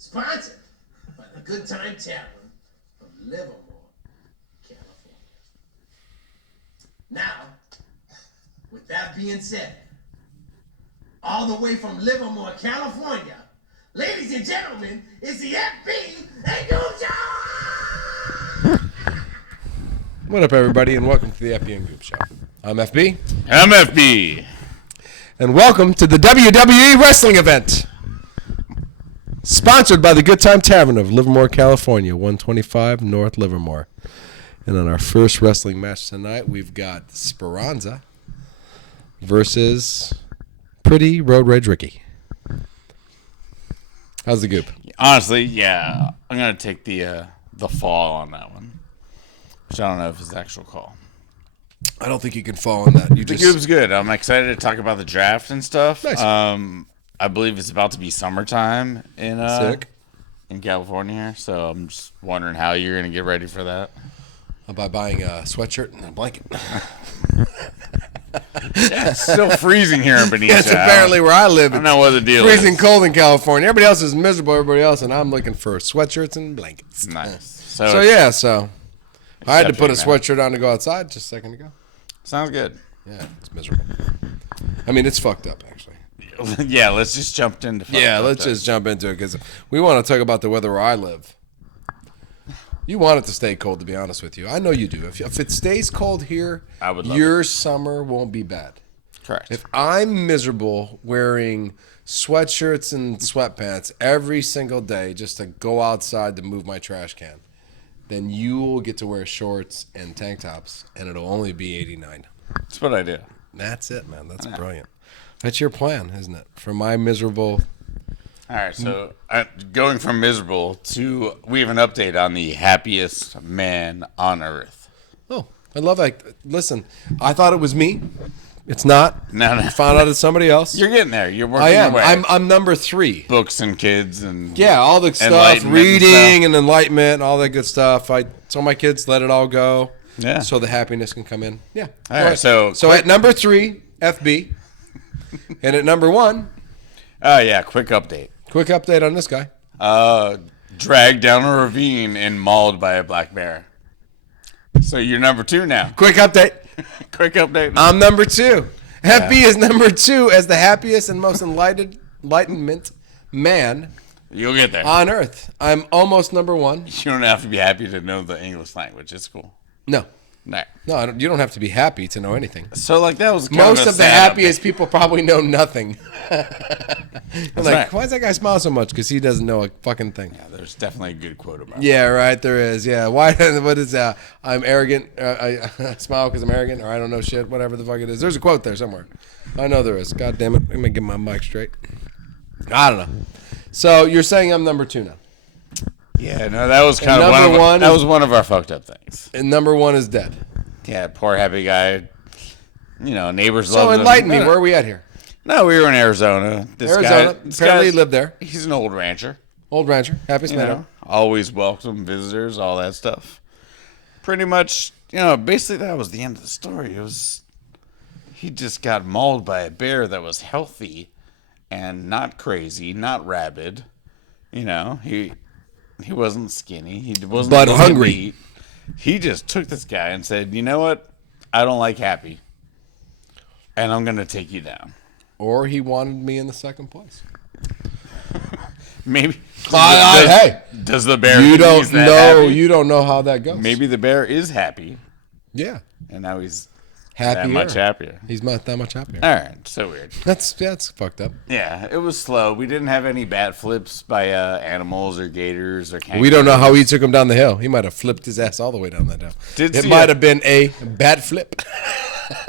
Sponsored by the Good Time Tavern of Livermore, California. Now, with that being said, all the way from Livermore, California, ladies and gentlemen, it's the FB and Goob Show! What up, everybody, and welcome to the FB and Goob Show. I'm FB. I'm FB. And welcome to the WWE wrestling event. Sponsored by the Good Time Tavern of Livermore, California, 125 North Livermore. And on our first wrestling match tonight, we've got Speranza versus Pretty Road Rage Ricky. How's the Goop? Honestly, yeah, I'm gonna take the fall on that one, which I don't know if it's the actual call. I don't think you can fall on that. The Goop's good. I'm excited to talk about the draft and stuff. Nice. I believe it's about to be summertime in Sick. in California, so I'm just wondering how you're gonna get ready for that. By buying a sweatshirt and a blanket. Yeah, it's still freezing here in Benicia. That's apparently where I live. I don't know what the deal freezing is. cold in California. Everybody else is miserable, everybody else, and I'm looking for sweatshirts and blankets. Nice. So I had to put a sweatshirt on to go outside just a second ago. Sounds good. Yeah, it's miserable. I mean, it's fucked up, actually. Yeah, let's just jump into just jump into it because we want to talk about the weather where I live. You want it to stay cold, to be honest with you. I know you do. If it stays cold here, I would love your summer won't be bad. Correct. If I'm miserable wearing sweatshirts and sweatpants every single day just to go outside to move my trash can, then you will get to wear shorts and tank tops, and it'll only be 89. That's what I do. That's it, man. That's brilliant. That's your plan, isn't it? For my miserable... All right, so going from miserable to, we have an update on the happiest man on earth. Oh, I love that. Listen, I thought it was me. It's not. No. I found out it's somebody else. You're getting there. You're working I am. your way. I'm number 3. Books and kids and all the stuff, reading and enlightenment, and all that good stuff. I tell my kids, let it all go. Yeah. So the happiness can come in. Yeah. All right. So at number 3, FB, and at number 1. Oh yeah. Quick update. Quick update on this guy. Dragged down a ravine and mauled by a black bear. So you're number 2 now. Quick update. Quick update. I'm number 2. FB is number 2 as the happiest and most enlightenment man You'll get there. on earth. I'm almost number 1. You don't have to be happy to know the English language. It's cool. No. No. You don't have to be happy to know anything. So like that was kind Most of of the happiest people probably know nothing. I'm like, right. why does that guy smile so much? Because he doesn't know a fucking thing. Yeah, there's definitely a good quote about it. Yeah, right. There is. Yeah. Why? What is that? I'm arrogant. I smile because I'm arrogant, or I don't know shit. Whatever the fuck it is. There's a quote there somewhere. I know there is. God damn it. Let me get my mic straight. I don't know. So you're saying I'm number 2 now. Yeah, no, that was kind of one of our fucked up things. And number 1 is dead. Yeah, poor happy guy. You know, neighbors So love him. enlighten me. Where are we at here? No, we were in Arizona. This Apparently he lived there. He's an old rancher. Old rancher. Happiest man ever. Always welcome visitors, all that stuff. Pretty much, basically that was the end of the story. He just got mauled by a bear that was healthy and not crazy, not rabid. He wasn't skinny. He wasn't but hungry. Eat. He just took this guy and said, "You know what? I don't like Happy, and I'm gonna take you down." Or he wanted me in the second place. Maybe. Hey, does the bear? You don't know. Happy? You don't know how that goes. Maybe the bear is happy. Yeah. And now he's happier. that much happier. He's not that much happier. All right, so weird. That's fucked up. Yeah, it was slow. We didn't have any bat flips by animals or gators or kangaroos. We don't know how he took him down the hill. He might have flipped his ass all the way down that hill. It might have been a bat flip.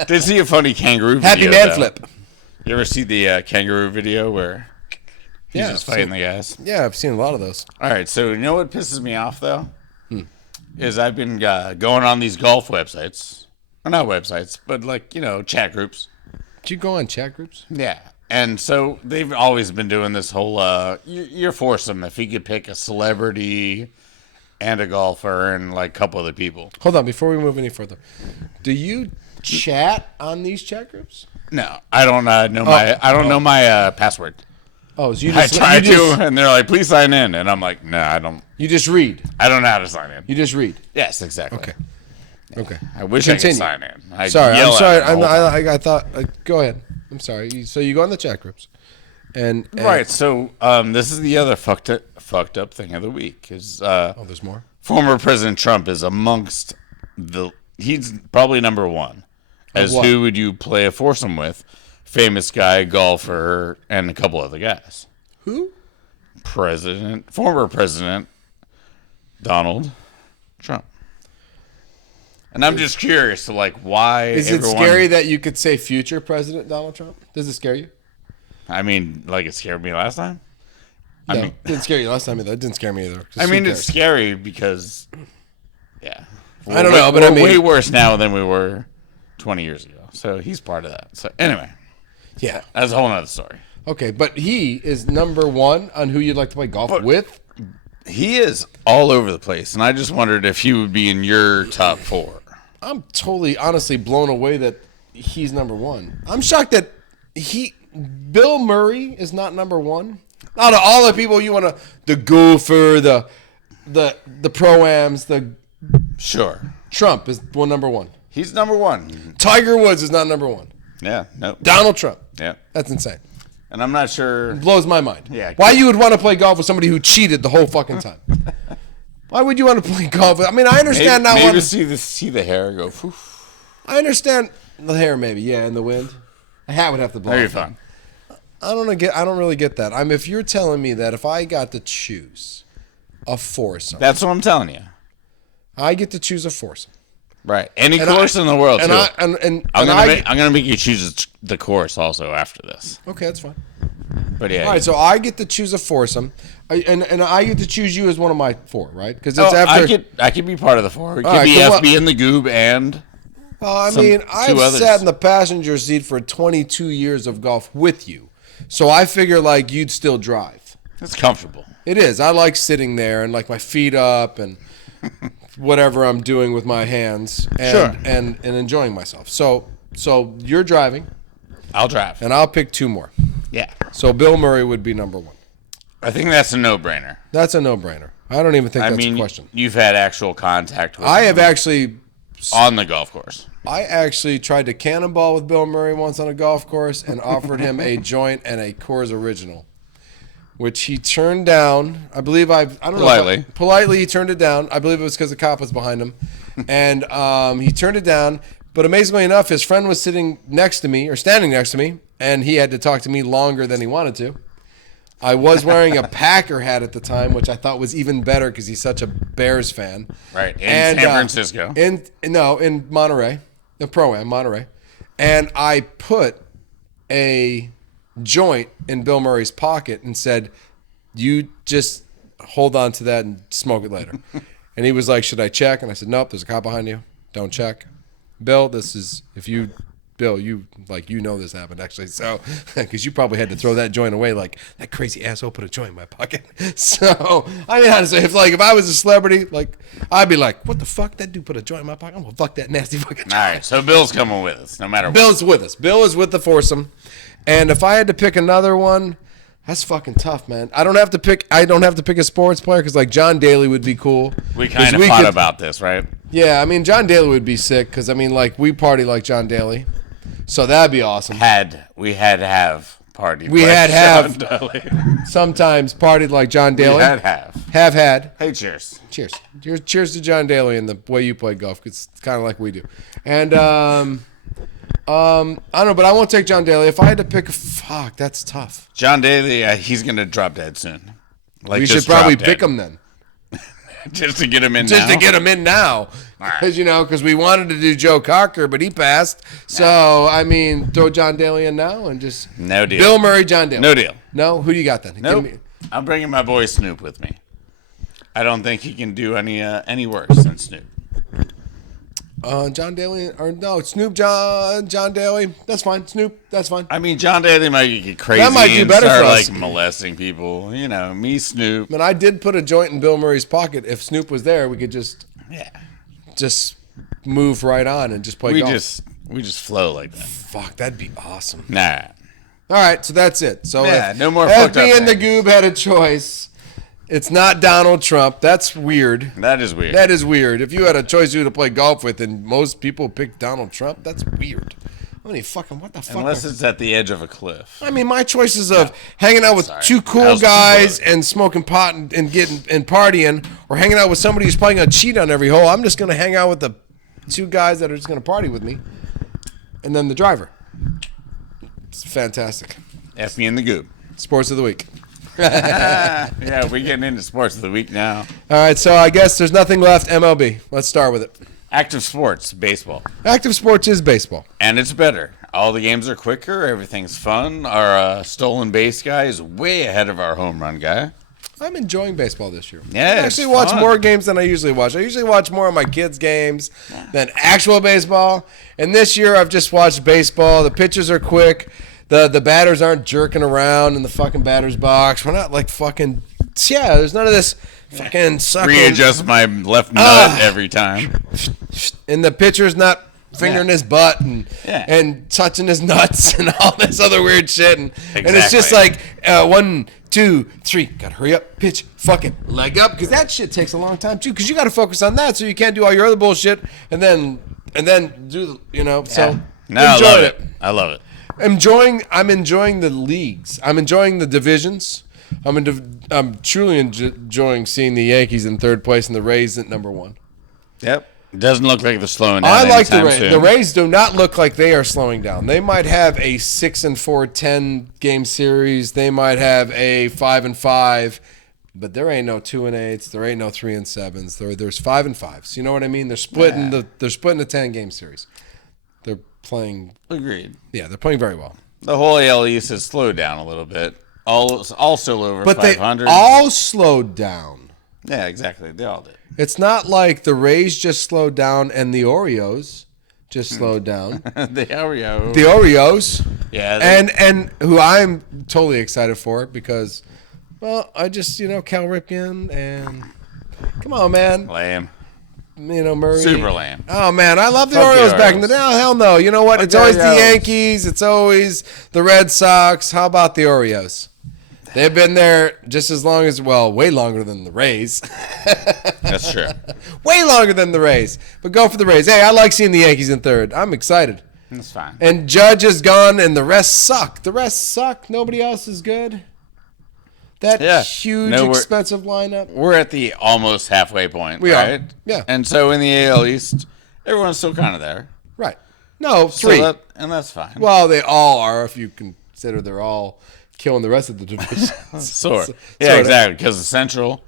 Did see a funny kangaroo video. Happy man flip. You ever see the kangaroo video where he's just fighting the guys? Yeah, I've seen a lot of those. All right, so you know what pisses me off, though? Is I've been going on these golf websites. Or not websites, but chat groups. Did you go on chat groups? Yeah. And so they've always been doing this whole, you're foursome if you could pick a celebrity and a golfer and a couple other people. Hold on, before we move any further. Do you chat on these chat groups? No, I don't know my password. Oh, so you I just tried to, and they're like, "Please sign in," and I'm like, "No, I don't. You just read. I don't know how to sign in." You just read. Yes, exactly. Okay. Okay. I wish I could sign in. I'm sorry. I I thought. Go ahead. I'm sorry. So you go on the chat groups, and right. So this is the other fucked up thing of the week is there's more. Former President Trump is amongst he's probably number one. As who would you play a foursome with? Famous guy, golfer, and a couple other guys. Who? Former President Donald Trump. And I'm just curious to why is it scary that you could say future President Donald Trump? Does it scare you? I mean, it scared me last time. No, it didn't scare you last time either. It didn't scare me either. It's scary because, yeah. I don't know, but we're way worse now than we were 20 years ago. So he's part of that. So anyway. Yeah. That's a whole nother story. Okay, but he is number one on who you'd like to play golf with? He is all over the place, and I just wondered if he would be in your top four. I'm totally, honestly blown away that he's number one. I'm shocked that Bill Murray is not number one. Out of all the people you want to, the golfer, the pro-ams, Sure. Trump is number one. He's number one. Tiger Woods is not number one. Yeah, no. Donald Trump. Yeah. That's insane. And I'm not sure. It blows my mind. Yeah. Why you would want to play golf with somebody who cheated the whole fucking time? Why would you want to play golf? I mean, I understand now. Maybe see the hair go. Whew. I understand the hair, maybe. Yeah, in the wind. The hat would have to blow. That'd be fun. I don't really get that. If you're telling me that if I got to choose a foursome, that's what I'm telling you. I get to choose a foursome. Right. Any course in the world, too. I'm gonna make you choose the course also after this. Okay, that's fine. But yeah. All right, so I get to choose a foursome, and I get to choose you as one of my four, right? Because it's after. I could be part of the four. It could be FB and the Goob and. Well, I've sat in the passenger seat for 22 years of golf with you, so I figure you'd still drive. It's comfortable. It is. I like sitting there and my feet up and whatever I'm doing with my hands and enjoying myself. So you're driving. I'll drive. And I'll pick two more. Yeah. So Bill Murray would be number one. I think that's a no-brainer. That's a no-brainer. I don't even think that's a question. You've had actual contact with him. I have actually... On the golf course. I actually tried to cannonball with Bill Murray once on a golf course and offered him a joint and a Coors Original, which he turned down. I believe Politely. Politely, he turned it down. I believe it was because the cop was behind him. And he turned it down. But amazingly enough, his friend was sitting next to me, or standing next to me, and he had to talk to me longer than he wanted to. I was wearing a Packer hat at the time, which I thought was even better because he's such a Bears fan. Right, in San Francisco. In Monterey, the Pro-Am, Monterey. And I put a joint in Bill Murray's pocket and said, you just hold on to that and smoke it later. And he was like, should I check? And I said, nope, there's a cop behind you. Don't check. Bill, you know this happened actually, so because you probably had to throw that joint away that crazy asshole put a joint in my pocket. So honestly, if I was a celebrity, I'd be like, what the fuck, that dude put a joint in my pocket? I'm gonna fuck that nasty fucking joint. All right, so Bill's coming with us no matter what. Bill's with us. Bill is with the foursome, and if I had to pick another one, that's fucking tough, man. I don't have to pick a sports player because John Daly would be cool. We kind of thought about this, right? Yeah, John Daly would be sick because we party like John Daly, so that'd be awesome. We had to have party. We had sometimes partied like John Daly. We have had. Hey, cheers. Cheers to John Daly and the way you play golf. It's kind of like we do, and I don't know, but I won't take John Daly. If I had to pick, that's tough. John Daly, he's gonna drop dead soon. We should probably pick him then. Just to get him in now. Because we wanted to do Joe Cocker, but he passed. So, throw John Daly in now and just... No deal. Bill Murray, John Daly. No deal. No? Who do you got then? Nope. I'm bringing my boy Snoop with me. I don't think he can do any worse than Snoop. John Daly, or no, Snoop, John Daly. That's fine. Snoop, that's fine. John Daly might get crazy that might do better and for start us. Molesting people. Me, Snoop. I did put a joint in Bill Murray's pocket. If Snoop was there, we could just move right on and just play golf. We just flow like that. Fuck, that'd be awesome. Nah. All right, so that's it. So Yeah, no more if fucked up FB and the things. Goob had a choice, it's not Donald Trump. That's weird. That is weird. That is weird. If you had a choice who to play golf with and most people pick Donald Trump, that's weird. I mean, what the fuck? Unless it's at the edge of a cliff. I mean, my choices of hanging out with Sorry. two That cool was too guys low. and smoking pot and getting and partying, or hanging out with somebody who's probably gonna cheat on every hole. I'm just gonna hang out with the two guys that are just gonna party with me, and then the driver. It's fantastic. FB and the Goob. Sports of the week. Yeah, we're getting into sports of the week now. All right, so I guess there's nothing left. MLB. Let's start with it. Active sports, baseball. Active sports is baseball. And it's better. All the games are quicker. Everything's fun. Our stolen base guy is way ahead of our home run guy. I'm enjoying baseball this year. Yeah, I it's actually watch fun. more games than I usually watch. I usually watch more of my kids' games than actual baseball. And this year I've just watched baseball. The pitchers are quick. The batters aren't jerking around in the fucking batter's box. We're not like fucking... Yeah, there's none of this fucking sucking. Readjust my left nut every time. And the pitcher's not fingering Yeah. his butt and Yeah. and touching his nuts and all this other weird shit. And it's just Exactly. like 1, 2, 3. Gotta hurry up, pitch, fucking leg up, because that shit takes a long time too. Because you got to focus on that, so you can't do all your other bullshit and then do So No, I enjoy love it. I love it. I'm enjoying the leagues. I'm enjoying the divisions. I'm truly enjoying seeing the Yankees in third place and the Rays at number 1. Yep. Doesn't look like they're slowing down. I like the anytime Rays. soon. The Rays do not look like they are slowing down. They might have a 6-4, 10-game series. They might have a 5-5, but there ain't no 2-8s. There ain't no 3-7s. There's 5-5s. You know what I mean? They're splitting the 10-game series. They're playing. Agreed. Yeah, they're playing very well. The whole AL East has slowed down a little bit. Also over But 500. they all slowed down. Yeah, exactly. They all did. It's not like the Rays just slowed down and the Oreos just slowed down. The Oreo. The Oreos. Yeah. They, And who I'm totally excited for because, well, I just, Cal Ripken and come on, man. lame. Murray. Super lame. Oh, man, I love the Fuck the Orioles back in the Orioles. day. Oh, hell no. You know what? Fuck It's the always the Orioles. Yankees. It's always the Red Sox. How about the Oreos? They've been there just as long as, well, way longer than the Rays. That's true. Way longer than the Rays. But go for the Rays. Hey, I like seeing the Yankees in third. I'm excited. That's fine. And Judge is gone, and the rest suck. The rest suck. Nobody else is good. That huge, expensive lineup. We're at the almost halfway point, We are. right? Yeah. And so in the AL East, everyone's still kind of there. Right. No, So 3. and that's fine. Well, they all are if you consider they're all killing the rest of the divisions. Sort. So- Yeah, sorta. exactly. Because the Central,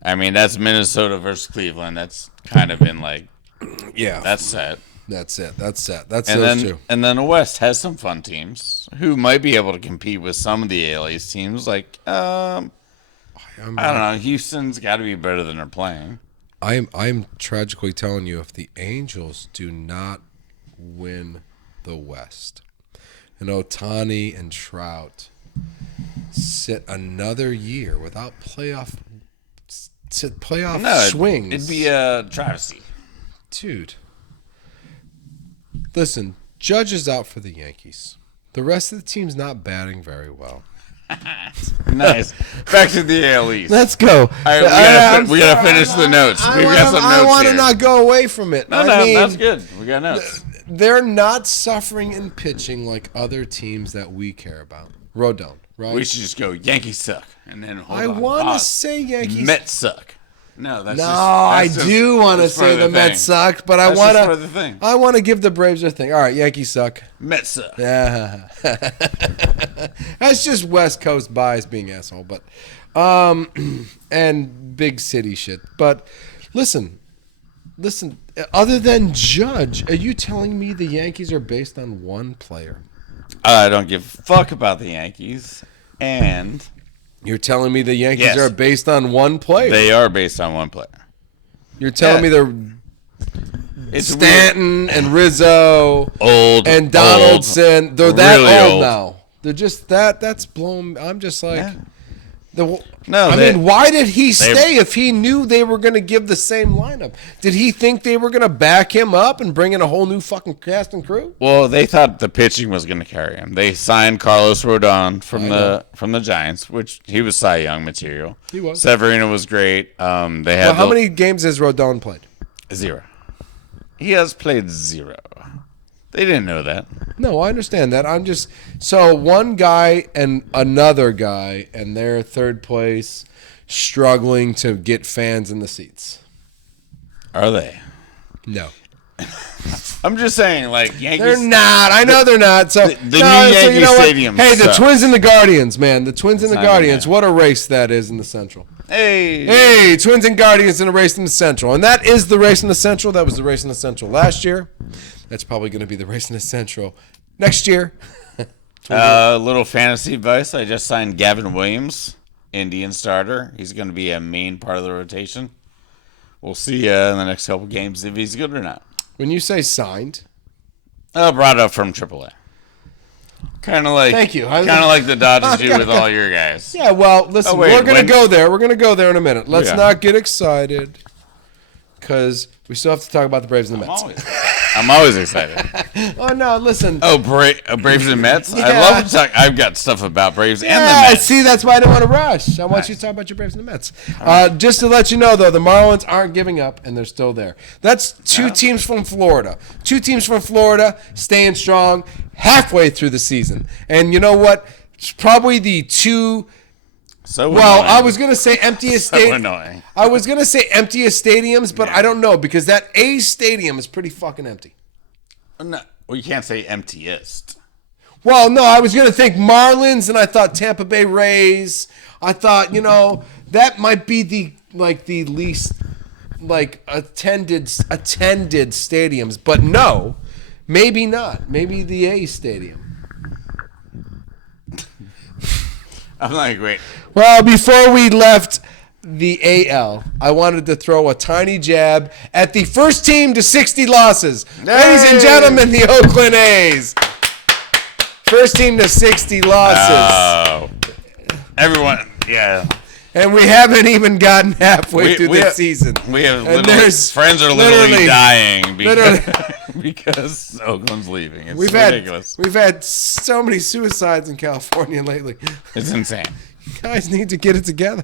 I mean, that's Minnesota versus Cleveland. That's kind of been like, Yeah. that's set. That's it. That's set. That's And those then, two. and then the West has some fun teams who might be able to compete with some of the AL East teams. Like, I don't know. Houston's got to be better than they're playing. I'm tragically telling you, if the Angels do not win the West, and Ohtani and Trout sit another year without playoff swings, it'd be a travesty. dude. Listen, Judge is out for the Yankees. The rest of the team's not batting very well. Nice. Back to the AL East. Let's go. All right, we gotta finish the notes. We've got some notes I want to here. not go away from it. No, I mean, that's good. We got notes. they're not suffering in pitching like other teams that we care about. Rodon, right? We should just go Yankees suck, and then hold I on. want to Pause. say Yankees. Mets suck. No, that's No, just, I that's do want to just for say the Mets thing. suck, but That's I just for want the thing. to. I want to give the Braves their thing. All right, Yankees suck. Mets suck. Yeah, that's just West Coast bias being asshole, but and big city shit. But listen. Other than Judge, are you telling me the Yankees are based on one player? I don't give a fuck about the Yankees, and You're telling me the Yankees Yes. are based on one player? they are based on one player. You're telling me they're It's Stanton and Rizzo old and Donaldson. They're that really old old. now. They're just that. That's blown. I'm just like, Yeah. I mean, why did he stay if he knew they were going to give the same lineup? Did he think they were going to back him up and bring in a whole new fucking cast and crew? Well, they thought the pitching was going to carry him. They signed Carlos Rodon from the Giants, which he was Cy Young material. He was. Severino was great. They had how many games has Rodon played? 0. He has played 0. They didn't know that. No, I understand that. I'm just so one guy and another guy, and they're third place, struggling to get fans in the seats. Are they? No. I'm just saying, like, Yankees. They're not. I know they're not. So the new Yankee Stadium. Hey, the sucks. Twins and the Guardians, man. The Twins and the not Guardians. even What a race that is in the Central. Hey, Twins and Guardians in a race in the Central. And that is the race in the Central. That was the race in the Central last year. That's probably going to be the race in the Central next year. Little fantasy advice. I just signed Gavin Williams, Indian starter. He's going to be a main part of the rotation. We'll see in the next couple games if he's good or not. When you say signed. Brought up from AAA. Kind of like, thank you. Kind of like the Dodgers do with all your guys. Yeah, well, listen, we're going to go there. We're going to go there in a minute. Let's not get excited because we still have to talk about the Braves and the Mets. I'm always excited. Oh, no, listen. Oh, Braves and Mets? Yeah. I love to talk. I've got stuff about Braves and the Mets. See, that's why I didn't want to rush. I want you to talk about your Braves and the Mets. Just to let you know, though, the Marlins aren't giving up, and they're still there. That's two teams from Florida. 2 teams from Florida staying strong halfway through the season. And you know what? It's probably the two... I was gonna say emptiest annoying. I was gonna say emptiest stadiums, but I don't know because that A's stadium is pretty fucking empty. No, well, you can't say emptiest. Well, no, I was gonna think Marlins, and I thought Tampa Bay Rays. I thought that might be the least attended stadiums, but no, maybe not. Maybe the A's stadium. I'm like, wait. Well, before we left the AL, I wanted to throw a tiny jab at the first team to 60 losses. Hey! Ladies and gentlemen, the Oakland A's. First team to 60 losses. Everyone, yeah. And we haven't even gotten halfway through the season. We have friends are literally dying because Oakland's leaving. It's ridiculous. We've had so many suicides in California lately. It's insane. You guys need to get it together.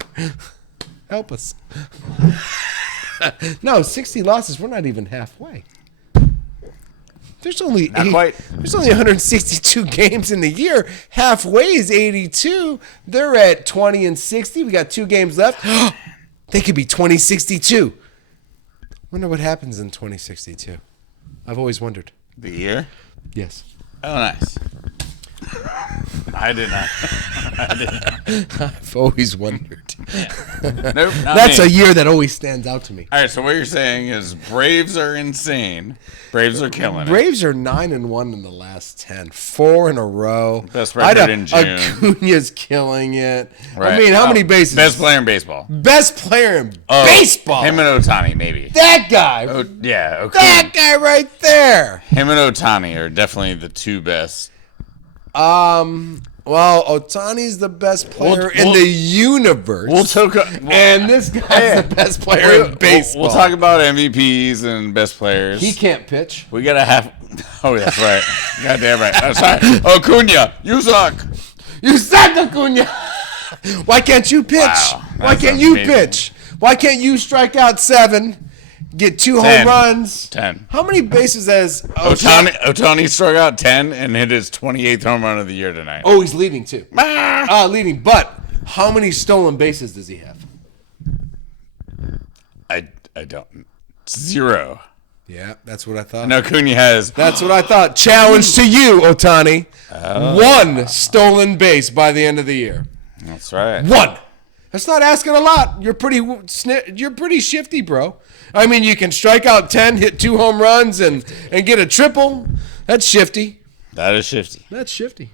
Help us. No, 60 losses. We're not even halfway. There's only There's only 162 games in the year. Halfway is 82. They're at 20 and 60. We got 2 games left. They could be 2062. Wonder what happens in 2062. I've always wondered. The year? Yes. Oh, nice. I did not. I've always wondered. Nope, That's a year that always stands out to me. All right, so what you're saying is Braves are insane. Braves are killing it. Braves are 9-1 in the last 10, 4 in a row. Best record in June. Acuna's killing it. Right. I mean, how many bases? Best player in baseball. Best player in baseball. Him and Ohtani, maybe. That guy. Yeah. That guy right there. Him and Ohtani are definitely the 2 best. Well, Ohtani's the best player in the universe. And this guy's the best player in baseball. We'll talk about MVPs and best players. He can't pitch. We gotta have. Oh, that's right. Goddamn right. I'm sorry. Acuna, you suck. You suck, Acuna. Why can't you pitch? Wow, Why can't you pitch? Why can't you strike out 7? Get 2 home runs. 10. How many bases has Ohtani struck out 10 and hit his 28th home run of the year tonight. Oh, he's leading too. Leading. But how many stolen bases does he have? I don't. 0. Yeah, that's what I thought. No, Acuna has. That's what I thought. Challenge to you, Ohtani. 1 stolen base by the end of the year. That's right. 1. That's not asking a lot. You're pretty shifty, bro. I mean, you can strike out 10, hit 2 home runs, and get a triple. That's shifty. That is shifty. That's shifty.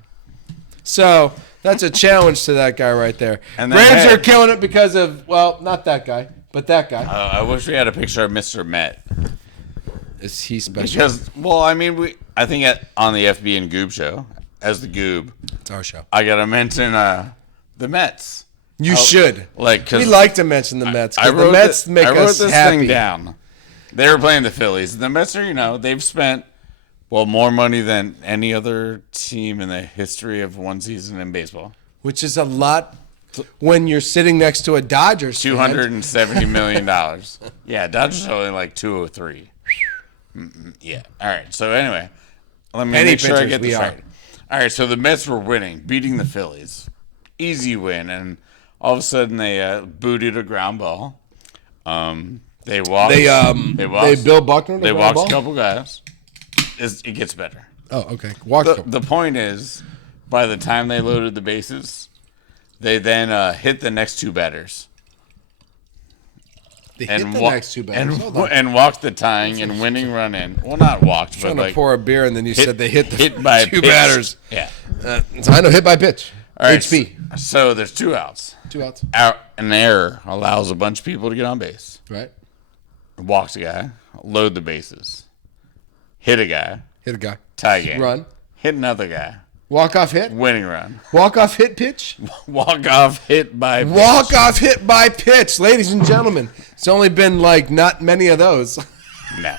So that's a challenge to that guy right there. And Braves are killing it because of, well, not that guy, but that guy. I wish we had a picture of Mr. Met. Is he special? Because, well, I mean, I think on the FB and Goob show, as the Goob, it's our show. I got to mention the Mets. You should. Like, we like to mention the Mets. I The Mets make I wrote us this happy. thing down. They were playing the Phillies. The Mets are, they've spent, more money than any other team in the history of one season in baseball. Which is a lot when you're sitting next to a Dodgers fan. $270 million. Yeah, Dodgers are only like 203. Yeah. All right. So anyway, let me make sure I get this right. All right. So the Mets were winning, beating the Phillies. Easy win. And all of a sudden they booted a ground ball. They walked. They Bill Buckner. They walked a couple guys. It gets better. Oh, okay. The point is, by the time they loaded the bases, they then hit the next two batters. And walked the tying and winning run in. Well, not walked, but trying to pour a beer, and then you said they hit by two pitch. batters. Yeah. So I know hit by pitch. All right, HP. So there's 2 outs. 2 outs. An error allows a bunch of people to get on base. Right. Walks a guy. Load the bases. Hit a guy. Hit a guy. Tie game. Run. Hit another guy. Walk-off hit. Winning run. Walk-off hit pitch. Walk-off hit by pitch. Walk-off hit by pitch. Ladies and gentlemen, it's only been not many of those. No.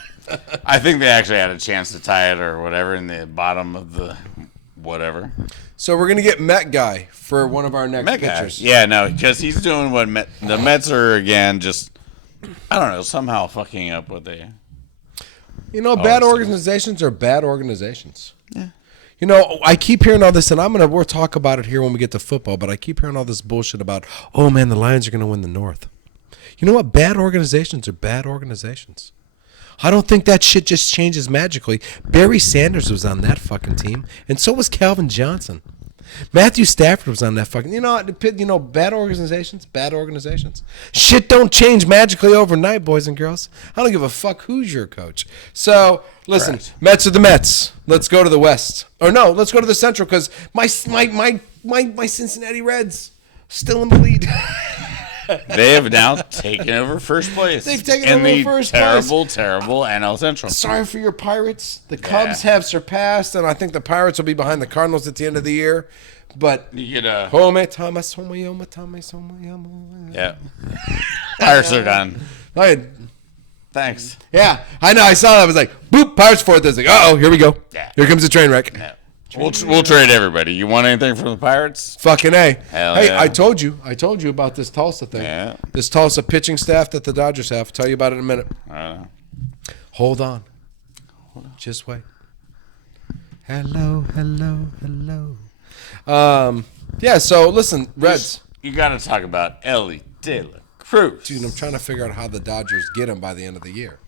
I think they actually had a chance to tie it or whatever in the bottom of the whatever. So we're going to get Met Guy for one of our next Met pitchers. Guy. Yeah, no, because he's doing what the Mets are, again, just, I don't know, somehow fucking up what they... bad organizations are bad organizations. Yeah. I keep hearing all this, and we'll talk about it here when we get to football, but I keep hearing all this bullshit about, oh, man, the Lions are going to win the North. You know what? Bad organizations are bad organizations. I don't think that shit just changes magically. Barry Sanders was on that fucking team, and so was Calvin Johnson. Matthew Stafford was on that fucking... bad organizations, bad organizations. Shit don't change magically overnight, boys and girls. I don't give a fuck who's your coach. So, listen, correct. Mets are the Mets. Let's go to the West. Or no, let's go to the Central, because my Cincinnati Reds still in the lead. They have now taken over first place. They've taken over first place. Terrible NL Central. Sorry for your Pirates. The Cubs have surpassed, and I think the Pirates will be behind the Cardinals at the end of the year. But you get Yeah. Pirates are done. Thanks. Yeah, I know. I saw that. I was like, boop, Pirates fourth. I was like, uh-oh, here we go. Yeah. Here comes the train wreck. Yeah. We'll trade everybody. You want anything from the Pirates? Fucking A. Hell hey, yeah. I told you about this Tulsa thing. Yeah. This Tulsa pitching staff that the Dodgers have. I'll tell you about it in a minute. I don't know. Hold on. Just wait. Hello. Yeah, so listen, Reds. You got to talk about Ellie De La Cruz. Dude, I'm trying to figure out how the Dodgers get him by the end of the year.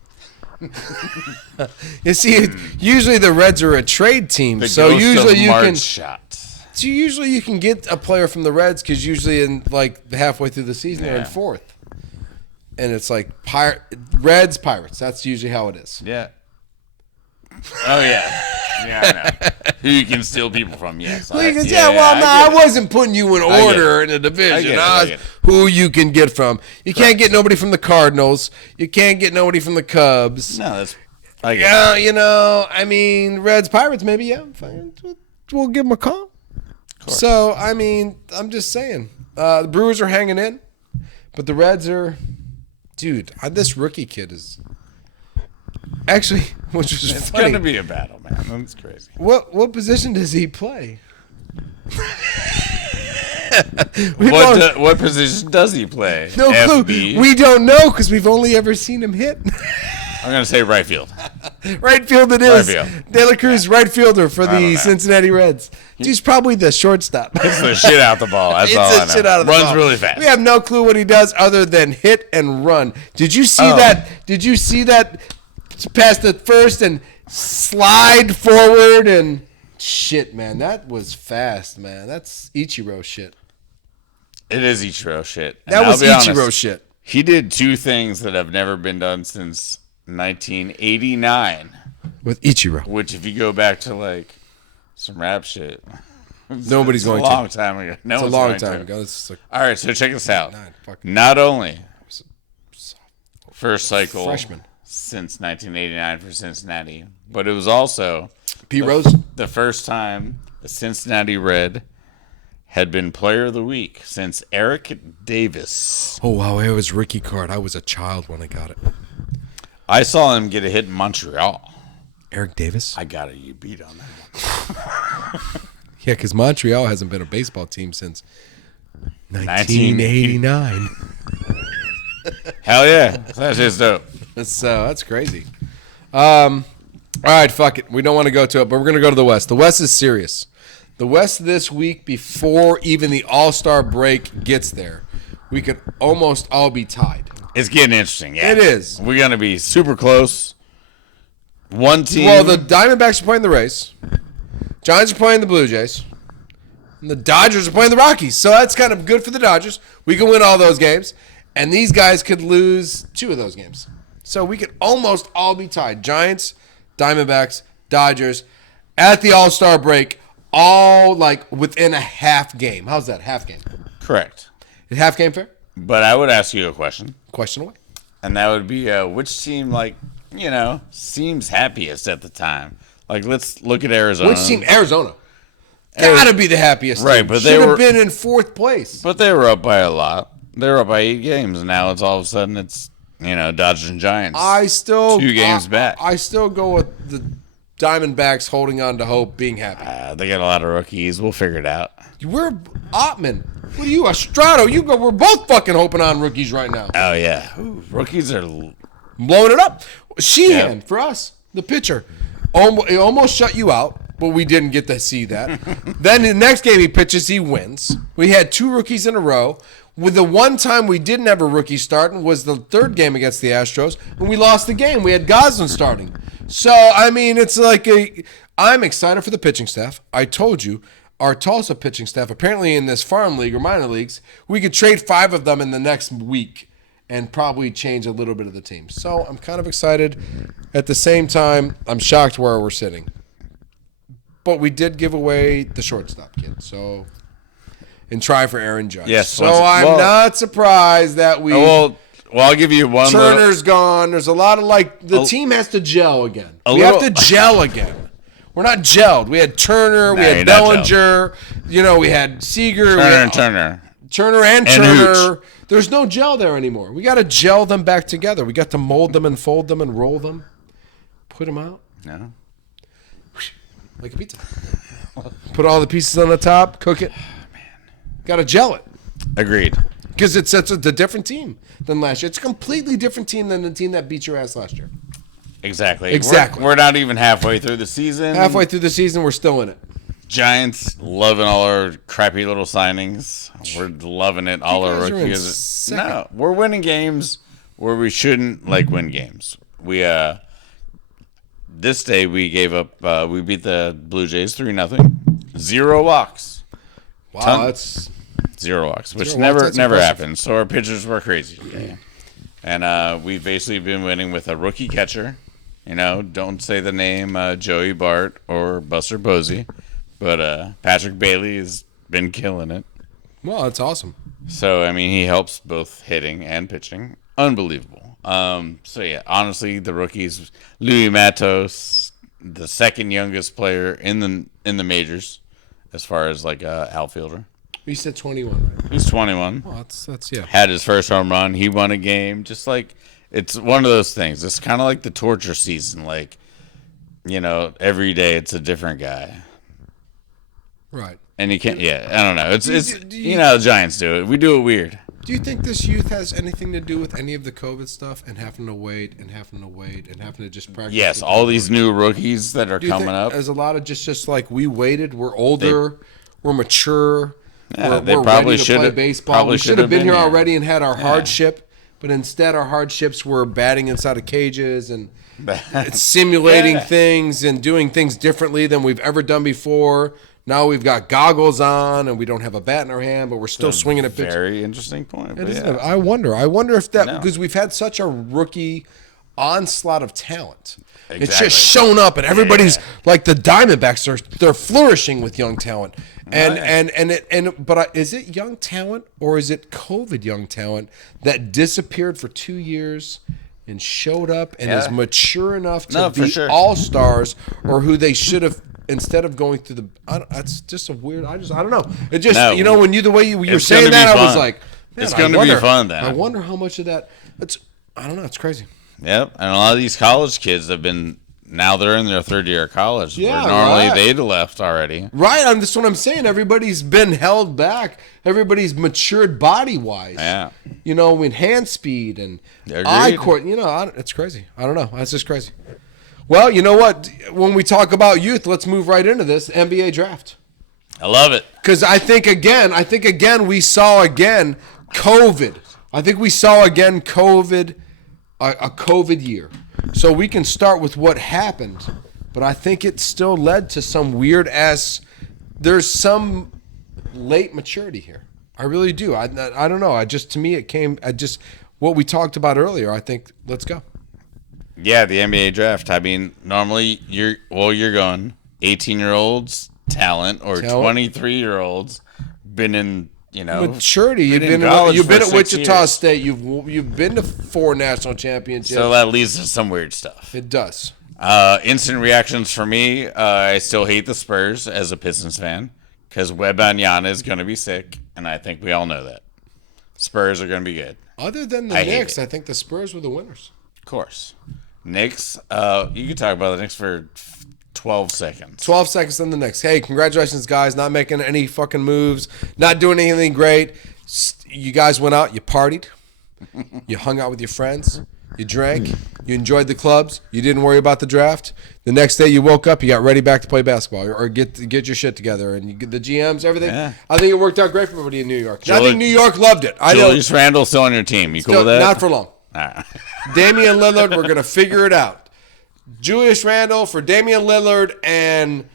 You see, usually the Reds are a trade team, so usually you can. So usually you can get a player from the Reds because usually in halfway through the season they're in fourth, and it's like Reds Pirates. That's usually how it is. Yeah. Oh yeah. Yeah, I know. Who you can steal people from? Yes. I wasn't putting you in order in the division. I get it. Who you can get from? You can't get nobody from the Cardinals. You can't get nobody from the Cubs. No, that's. Reds, Pirates, maybe. Yeah, we'll give them a call. So I'm just saying, the Brewers are hanging in, but the Reds are, dude. This rookie kid is. Actually, which is it's funny. It's going to be a battle, man. That's crazy. What position does he play? What position does he play? No clue. We don't know because we've only ever seen him hit. I'm going to say right field. Right field it is. Right field. De La Cruz, right fielder for the Cincinnati Reds. He's probably the shortstop. Hits the shit out the ball. That's all I know. Shit out of the Runs ball. really fast. We have no clue what he does other than hit and run. Did you see that? Did you see that? Past the first and slide forward and shit, man. That was fast, man. That's Ichiro shit. It is Ichiro shit. That was Ichiro shit. He did 2 things that have never been done since 1989 with Ichiro. Which, if you go back to some rap shit, nobody's going to. It's a long time ago. It's a long time ago. All right, so check this out. Not only first cycle freshman since 1989 for Cincinnati, but it was also Pete Rose. The first time a Cincinnati Red had been player of the week since Eric Davis. Oh, wow. It was Ricky card. I was a child when I got it. I saw him get a hit in Montreal. Eric Davis? I got you beat on that. Yeah, because Montreal hasn't been a baseball team since 1989. Hell yeah. That's just dope. That's crazy. All right, fuck it. We don't want to go to it, but we're going to go to the West. The West is serious. The West this week, before even the All-Star break gets there, we could almost all be tied. It's getting interesting. Yeah. It is. We're going to be super close. One team. Well, the Diamondbacks are playing the Rays. Giants are playing the Blue Jays. And the Dodgers are playing the Rockies. So that's kind of good for the Dodgers. We can win all those games. And these guys could lose 2 of those games. So we could almost all be tied. Giants, Diamondbacks, Dodgers, at the All-Star break, all like within a half game. How's that, half game? Correct. Is half game fair? But I would ask you a question. Question away. And that would be which team, like, you know, seems happiest at the time? Like, let's look at Arizona. Which team? Arizona. Gotta be the happiest right, team. but they should were have been in 4th place. But they were up by a lot. They were up by 8 games, and now it's all of a sudden it's, you know, Dodgers and Giants. I still 2 games back. I still go with the Diamondbacks holding on to hope, being happy. They got a lot of rookies. We'll figure it out. We're Ottman. What are you, Estrado? You go. We're both fucking hoping on rookies right now. Oh yeah, rookies are blowing it up. Sheehan for us, the pitcher, it almost shut you out, but we didn't get to see that. Then the next game he pitches, he wins. We had 2 rookies in a row. With the one time we didn't have a rookie starting was the 3rd game against the Astros, and we lost the game. We had Goslin starting. So, I mean, it's like I'm excited for the pitching staff. I told you, our Tulsa pitching staff, apparently in this farm league or minor leagues, we could trade 5 of them in the next week and probably change a little bit of the team. So, I'm kind of excited. At the same time, I'm shocked where we're sitting. But we did give away the shortstop kid, so... And try for Aaron Judge. Yes. So I'm not surprised that we... Well, I'll give you one. Turner's gone. There's a lot of the team has to gel again. We have to gel again. We're not gelled. We had Turner. We had Bellinger. You know, we had Seager. Turner and Turner. Hooch. There's no gel there anymore. We got to gel them back together. We got to mold them and fold them and roll them. Put them out. No. Like a pizza. Put all the pieces on the top. Cook it. Got to gel it. Agreed. Because it's a different team than last year. It's a completely different team than the team that beat your ass last year. Exactly. We're not even halfway through the season. Halfway through the season, we're still in it. Giants loving all our crappy little signings. We're loving it. All our rookies. No, we're winning games where we shouldn't win games. We this day we gave up. We beat the Blue Jays 3-0. 0 walks. Wow, that's 0 walks, which never happens. So our pitchers were crazy today. And we've basically been winning with a rookie catcher. You know, don't say the name Joey Bart or Buster Posey, but Patrick Bailey has been killing it. Well, that's awesome. So, I mean, he helps both hitting and pitching. Unbelievable. So, yeah, honestly, the rookies, Louis Matos, the second youngest player in the majors. As far as outfielder, you said 21, right? He's 21. Oh, that's yeah. Had his first home run. He won a game. Just it's one of those things. It's kind of like the torture season. Every day it's a different guy. Right. And you can't. Yeah, I don't know. It's how the Giants do it. We do it weird. Do you think this youth has anything to do with any of the COVID stuff and having to wait and having to just practice? Yes, all these new rookies that are coming up. There's a lot of just we waited. We're older. We're mature. Yeah, we're probably ready to play baseball. We should have been here already and had our Yeah. hardship, but instead our hardships were batting inside of cages and simulating things and doing things differently than we've ever done before. Now we've got goggles on and we don't have a bat in our hand, but we're still swinging at pitches. Very interesting point. I wonder if that because we've had such a rookie onslaught of talent. Exactly. It's just shown up, and everybody's like the Diamondbacks. They're flourishing with young talent, but is it young talent or is it COVID young talent that disappeared for 2 years and showed up and is mature enough to be all-stars or who they should have instead of going through that's just a weird. I don't know. It just No. when the way you're It's saying gonna that, be I was fun. like, man, It's going to be fun then. I wonder how much of that. I don't know. It's crazy. Yep, and a lot of these college kids have been. Now they're in their third year of college. Yeah, where normally right. they'd left already. Right, that's what I'm saying. Everybody's been held back. Everybody's matured body wise. Yeah. In hand speed and Agreed. eye court. It's crazy. I don't know. That's just crazy. Well, you know what? When we talk about youth, let's move right into this NBA draft. I love it. Because I think again, we saw again COVID. I think we saw again COVID, a COVID year. So we can start with what happened, but I think it still led to some weird ass. There's some late maturity here. I really do. I don't know. To me it came. What we talked about earlier. I think let's go. Yeah, the NBA draft. I mean, normally you're going 18-year-olds talent or 23-year-olds been in maturity. You've been at Wichita State. You've been to 4 national championships. So that leads to some weird stuff. It does. Instant reactions for me. I still hate the Spurs as a Pistons fan because Wembanyama is going to be sick, and I think we all know that. Spurs are going to be good. Other than the Knicks, I think the Spurs were the winners. Of course. Knicks. You can talk about the Knicks for 12 seconds. 12 seconds on the Knicks. Hey, congratulations, guys. Not making any fucking moves. Not doing anything great. You guys went out. You partied. You hung out with your friends. You drank. You enjoyed the clubs. You didn't worry about the draft. The next day you woke up. You got ready back to play basketball or get your shit together. And you get the GMs, everything. Yeah. I think it worked out great for everybody in New York. I think New York loved it. I know. Julius Randle's still on your team. You cool with that? Not for long. All right. Damian Lillard, we're going to figure it out. Julius Randle for Damian Lillard and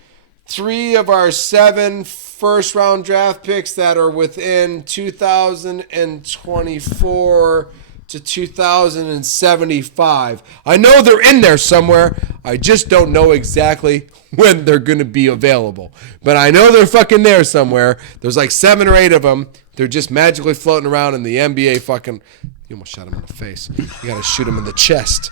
3 of our 7 first-round draft picks that are within 2024 to 2075. I know they're in there somewhere. I just don't know exactly when they're going to be available. But I know they're fucking there somewhere. There's like 7 or 8 of them. They're just magically floating around in the NBA fucking... You almost shot him in the face. You got to shoot him in the chest.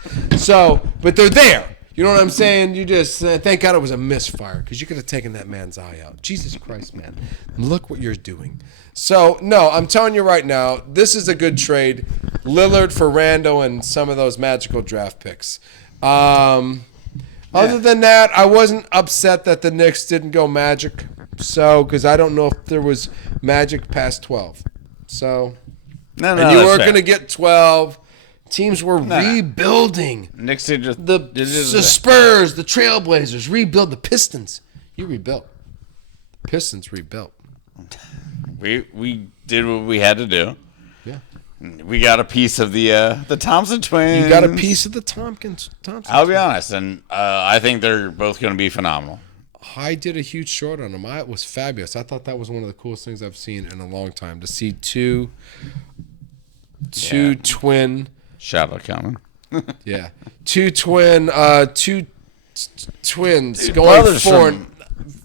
But they're there. You know what I'm saying? You just, thank God it was a misfire because you could have taken that man's eye out. Jesus Christ, man. Look what you're doing. So, no, I'm telling you right now, this is a good trade. Lillard for Randle and some of those magical draft picks. Other than that, I wasn't upset that the Knicks didn't go Magic. So, because I don't know if there was Magic past 12. So... No, and you weren't going to get 12. Teams were rebuilding. Knicks did just the Spurs, the Trailblazers, rebuild the Pistons. You rebuilt. The Pistons rebuilt. We did what we had to do. Yeah. We got a piece of the Thompson twins. You got a piece of the Thompson. I'll be honest, and I think they're both going to be phenomenal. I did a huge short on them. It was fabulous. I thought that was one of the coolest things I've seen in a long time to see two twin. Shout out, Calvin. Yeah, two twins going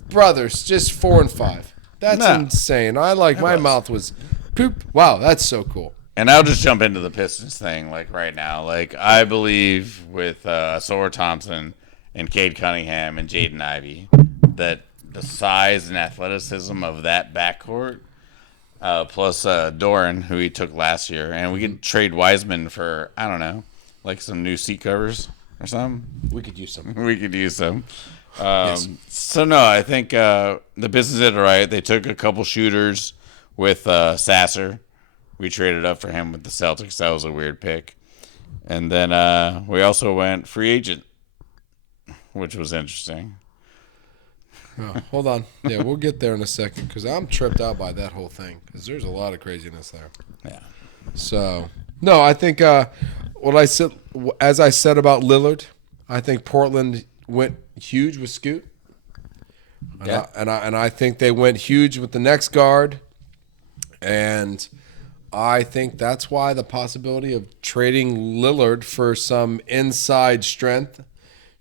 brothers, just 4 and 5. That's insane. I like my mouth was poop. Wow, that's so cool. And I'll just jump into the Pistons thing right now. I believe with Sora Thompson and Cade Cunningham and Jaden Ivey that the size and athleticism of that backcourt, plus Doran, who he took last year, and we could trade Wiseman for, I don't know, like some new seat covers or something. We could use some. Yes. So, no, I think the Pistons did it right. They took a couple shooters with Sasser. We traded up for him with the Celtics. That was a weird pick. And then we also went free agent, which was interesting. Oh, hold on. Yeah, we'll get there in a second because I'm tripped out by that whole thing because there's a lot of craziness there. Yeah. So, no, I think as I said about Lillard, I think Portland went huge with Scoot. Yeah. And I think they went huge with the next guard. And I think that's why the possibility of trading Lillard for some inside strength,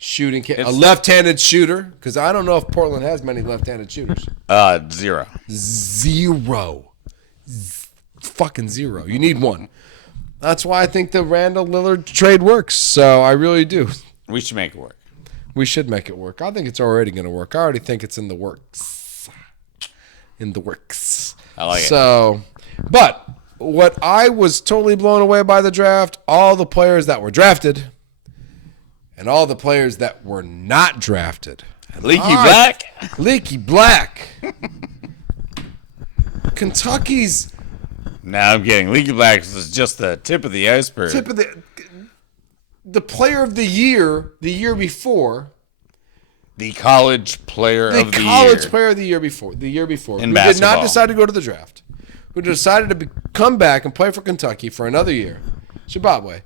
shooting, a left-handed shooter, because I don't know if Portland has many left-handed shooters. Zero. Fucking zero. You need one. That's why I think the Randle Lillard trade works. So I really do. We should make it work. We should make it work. I think it's already going to work. I already think it's in the works. In the works. I like it. So, but what I was totally blown away by the draft, all the players that were drafted and all the players that were not drafted. Leaky Black. Kentucky's. Now I'm getting Leaky Black is just the tip of the iceberg. The player of the year before. The college player of the year. The college player of the year before. The year before. In who basketball. did not decide to go to the draft. Who decided to come back and play for Kentucky for another year. Zimbabwe.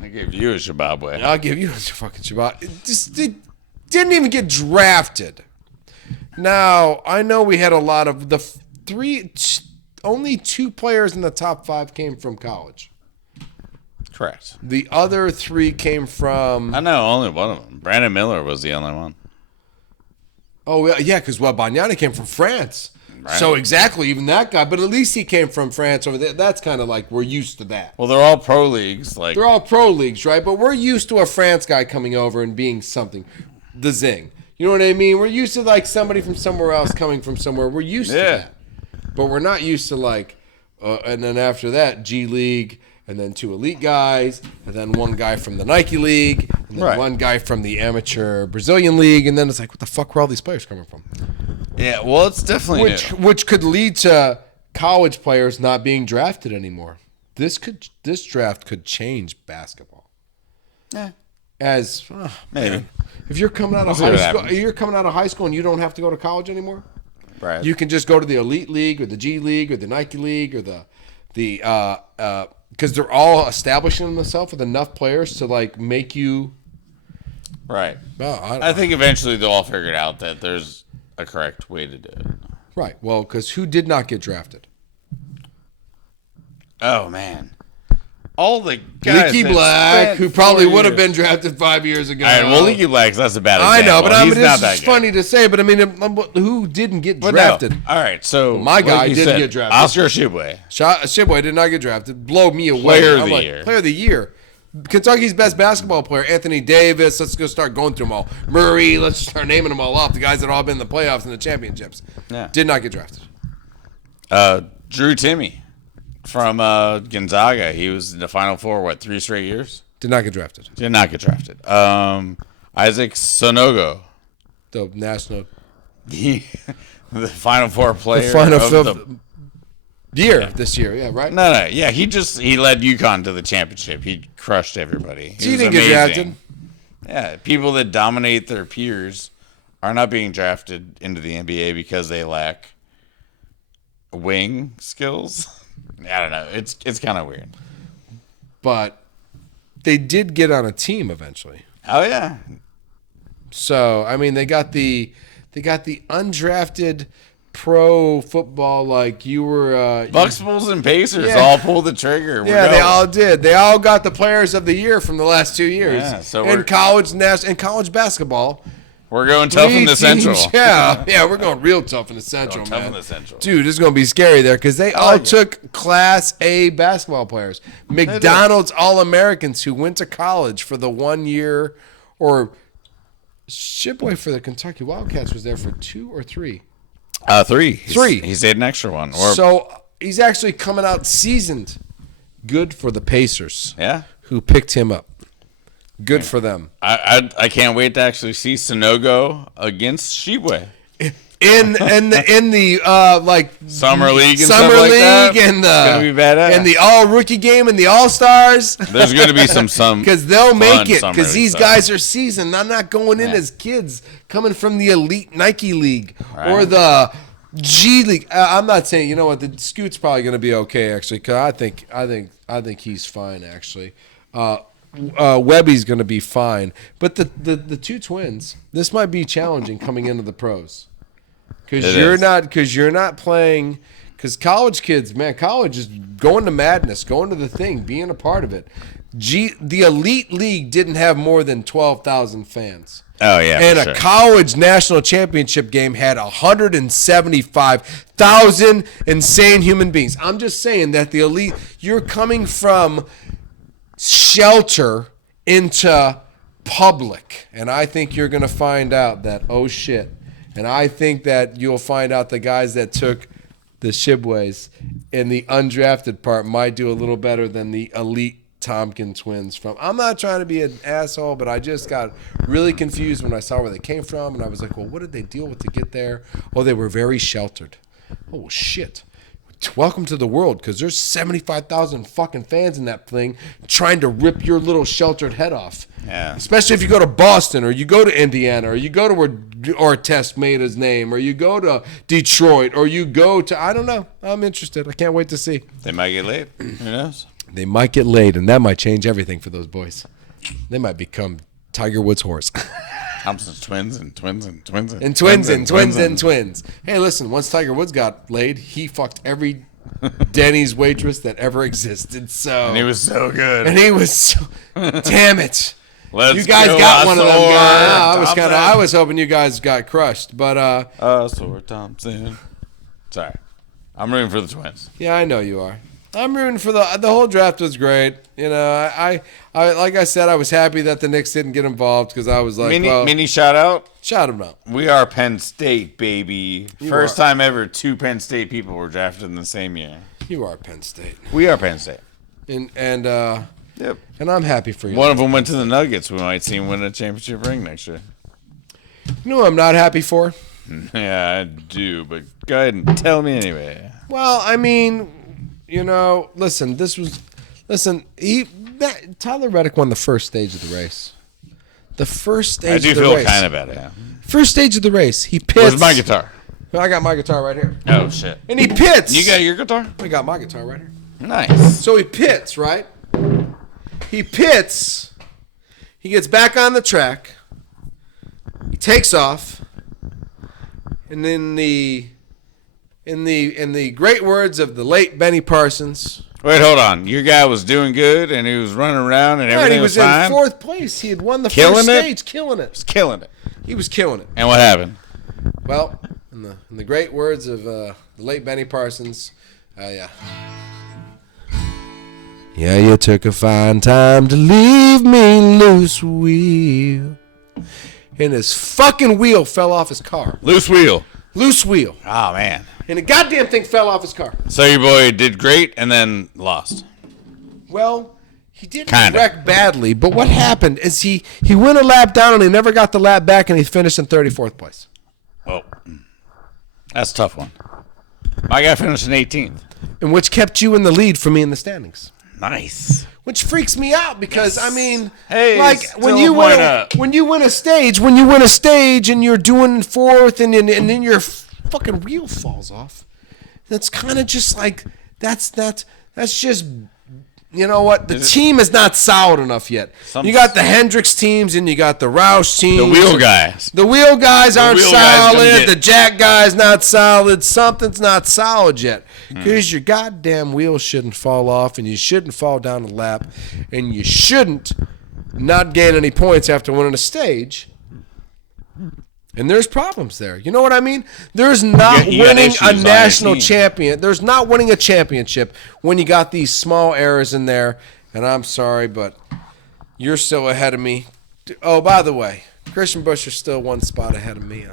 I gave you a Zimbabwe. I'll give you a fucking Zimbabwe. It didn't even get drafted. Now, I know we had a lot of only 2 players in the top 5 came from college. Correct. The other 3 came from... I know only one of them. Brandon Miller was the only one. Oh, yeah, because Banyana came from France. Right. So exactly, even that guy. But at least he came from France over there. That's kind of like we're used to that. Well, they're all pro leagues. They're all pro leagues, right? But we're used to a France guy coming over and being something. The zing. You know what I mean? We're used to like somebody from somewhere else coming from somewhere. We're used to that. But we're not used to like, and then after that, G League, and then 2 elite guys, and then 1 guy from the Nike League, and then 1 guy from the amateur Brazilian League, and then it's like, what the fuck were all these players coming from? Yeah, well, it's definitely which could lead to college players not being drafted anymore. This draft could change basketball. Yeah. Maybe. Man, if you're coming out of high school and you don't have to go to college anymore, right? You can just go to the elite league or the G League or the Nike League or the because they're all establishing themselves with enough players to like make you right. I think eventually they'll all figure it out that there's a correct way to do it. Right. Well, because who did not get drafted? Oh man. All the guys Leaky Black, who probably would have been drafted 5 years ago. All right, well, Leaky Black, that's a bad example. I know, but he's not it's funny to say, but I mean, who didn't get drafted? No. All right, so my guy didn't get drafted. Oscar Shibwe. Shibwe did not get drafted. Blow me away. Player of the year. Player of the year. Kentucky's best basketball player, Anthony Davis. Let's go start going through them all. Murray, let's start naming them all off. The guys that all been in the playoffs and the championships. Yeah. Did not get drafted. Drew Timme from Gonzaga. He was in the Final Four, 3 straight years? Did not get drafted. Did not get drafted. Isaac Sonogo. The national. The Final Four player this year, yeah, right? No, yeah, he led UConn to the championship. He crushed everybody. He didn't get drafted. Yeah, people that dominate their peers are not being drafted into the NBA because they lack wing skills. I don't know. It's kind of weird. But they did get on a team eventually. Oh yeah. So I mean, they got the undrafted pro football like you were. Bucks, Bulls, and Pacers all pulled the trigger. They all did. They all got the players of the year from the last 2 years. Yeah, so in college basketball. We're going tough in the Central. Yeah, we're going real tough in the Central, man. Tough in the Central. Dude, this is going to be scary there because they all took Class A basketball players. McDonald's All-Americans who went to college for the 1 year, or Shibwe for the Kentucky Wildcats was there for 2 or 3? 3. 3. He stayed an extra one. So he's actually coming out seasoned. Good for the Pacers. Yeah. Who picked him up. Good for them. I can't wait to actually see Sonogo against Shibwe. In the summer league and summer stuff like league that. and gonna be badass. And the all rookie game and the all stars. There's going to be some because they'll make it because these stuff. guys are seasoned. I'm not going in as kids coming from the elite Nike league or the G League. I'm not saying, you know what, the Scoot's probably going to be okay actually because I think he's fine actually. Webby's going to be fine, but the 2 twins, this might be challenging coming into the pros because you're not playing. Because college kids, man, college is going to madness, going to the thing, being a part of it. The elite league didn't have more than 12,000 fans. Oh yeah, and a college national championship game had 175,000 insane human beings. I'm just saying that the elite, you're coming from shelter into public, and I think you're going to find out that, oh shit, and I think that you'll find out the guys that took the Shibways in the undrafted part might do a little better than the elite Tompkins twins from. I'm not trying to be an asshole, but I just got really confused when I saw where they came from, and I was like, well, what did they deal with to get there? Oh, they were very sheltered. Oh shit. Welcome to the world, because there's 75,000 fucking fans in that thing trying to rip your little sheltered head off. Yeah. Especially if you go to Boston, or you go to Indiana, or you go to where Ortest made his name, or you go to Detroit, or you go to, I don't know. I'm interested. I can't wait to see. They might get laid. Who knows? They might get laid, and that might change everything for those boys. They might become Tiger Woods' horse. Thompson's twins and twins and twins And twins. Hey, listen, once Tiger Woods got laid, he fucked every Denny's waitress that ever existed. So And he was so good. Damn it. Let's You guys go, got one of them guys. Thompson. I was hoping you guys got crushed, but Sword Thompson. Sorry. I'm rooting for the twins. yeah, I know you are. I'm rooting for the whole draft was great. You know, I like I said, I was happy that the Knicks didn't get involved, because I was like, Mini shout out. shout them out. We are Penn State, baby. You First are. time ever 2 Penn State people were drafted in the same year. You are Penn State, We are Penn State. and Yep. I'm happy for you. One of them went to the Nuggets. We might see him win a championship ring next year. You know who I'm not happy for? Yeah, I do, but go ahead and tell me anyway. Well, I mean, you know, Tyler Reddick won the first stage of the race. The first stage I do of the feel race. kind of bad, yeah. First stage of the race. He pits. Where's my guitar? I got my guitar right here. Oh, shit. And he pits. You got your guitar? I got my guitar right here. Nice. So he pits, right? He pits. He gets back on the track. He takes off. And in the great words of the late Benny Parsons, Wait, hold on. Your guy was doing good, and he was running around, and right, everything he was fine? in fourth place. He had won the Killing first it? stage, killing it. Killing it. He was killing it. And what happened? Well, in the great words of the late Benny Parsons, yeah. Yeah, you took a fine time to leave me loose wheel. And his fucking wheel fell off his car. Loose wheel. Loose wheel. Oh, man. And the goddamn thing fell off his car. So your boy did great and then lost. Well, he didn't Kinda. wreck badly, but what happened is he went a lap down and he never got the lap back, and he finished in 34th place. Oh. That's a tough one. My guy finished in 18th. And which kept you in the lead for me in the standings. Nice. Which freaks me out because I mean, Hey, like when you win a stage and you're doing fourth and then your fucking wheel falls off. That's kind of just like that's just, you know what, the team is not solid enough yet. You got the Hendricks teams and you got the Roush teams. The wheel guys. The wheel guys aren't wheel guys gonna solid. get- The jack guy's not solid. Something's not solid yet. Because your goddamn wheel shouldn't fall off, and you shouldn't fall down a lap, and you shouldn't not gain any points after winning a stage. And there's problems there. You know what I mean? There's not You got winning issues a on your national team. champion. There's not winning a championship when you got these small errors in there. And I'm sorry, but you're still ahead of me. Oh, by the way, Christian Buescher's still one spot ahead of me.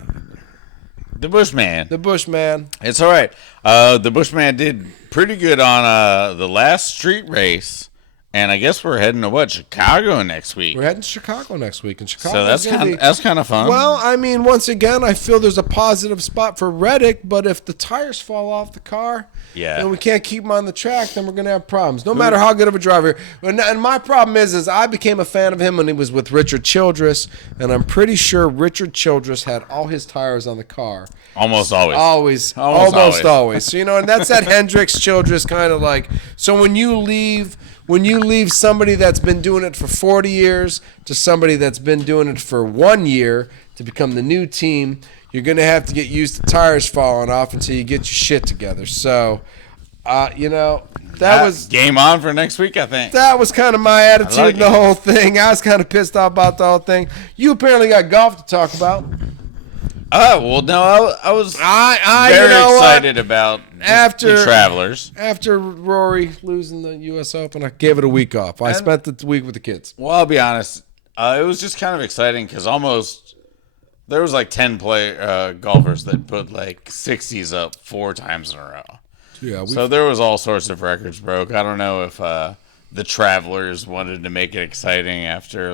The Bushman. The Bushman. It's all right. The Bushman did pretty good on the last street race. And I guess we're heading to what, Chicago next week. We're heading to Chicago next week, and Chicago. So that's kind of fun. Well, I mean, once again, I feel there's a positive spot for Reddick, but if the tires fall off the car, Yeah. and we can't keep him on the track, then we're gonna have problems. No matter how good of a driver. And my problem is I became a fan of him when he was with Richard Childress, and I'm pretty sure Richard Childress had all his tires on the car. Almost always. Almost always. So, you know, and that's that Hendricks Childress kind of like. So when you leave somebody that's been doing it for 40 years to somebody that's been doing it for 1 year to become the new team, you're going to have to get used to tires falling off until you get your shit together. So, you know, that was game on for next week, I think. that was kind of my attitude like in the it. whole thing. I was kind of pissed off about the whole thing. You apparently got golf to talk about. Well, no, I was I very you know what? excited about the Travelers. After Rory losing the U.S. Open, I gave it a week off. I spent the week with the kids. Well, I'll be honest. It was just kind of exciting because there was like 10 golfers that put like 60s up 4 times in a row. Yeah, So there was all sorts of records broke. I don't know if the Travelers wanted to make it exciting after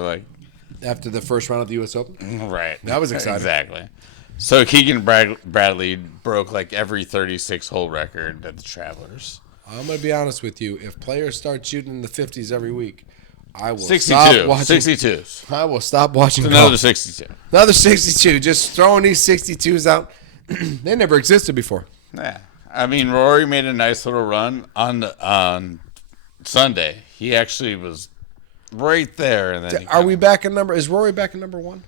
the first round of the U.S. Open. right. That was exciting. Exactly. So Keegan Bradley broke like every 36 hole record at the Travelers. I'm going to be honest with you. If players start shooting in the 50s every week, I will 62. stop watching. 62s. I will stop watching. Another golf. 62. Another 62. Just throwing these 62s out. They never existed before. Yeah. I mean, Rory made a nice little run on Sunday. He actually was right there. And then Are we back in number? Is Rory back in number 1?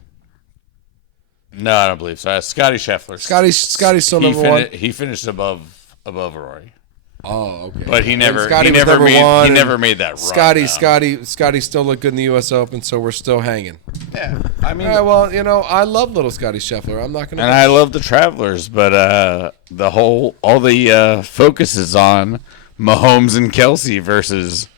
No, I don't believe so. Scotty Scheffler. Scotty's still number 1. He finished above Rory. Oh, okay. But he never Scotty was never number made 1, he never made that run. Scotty still looked good in the U.S. Open, so we're still hanging. Yeah, I mean, All right, well, I love little Scotty Scheffler. I'm not gonna. and I love the Travelers, but all the focus is on Mahomes and Kelsey versus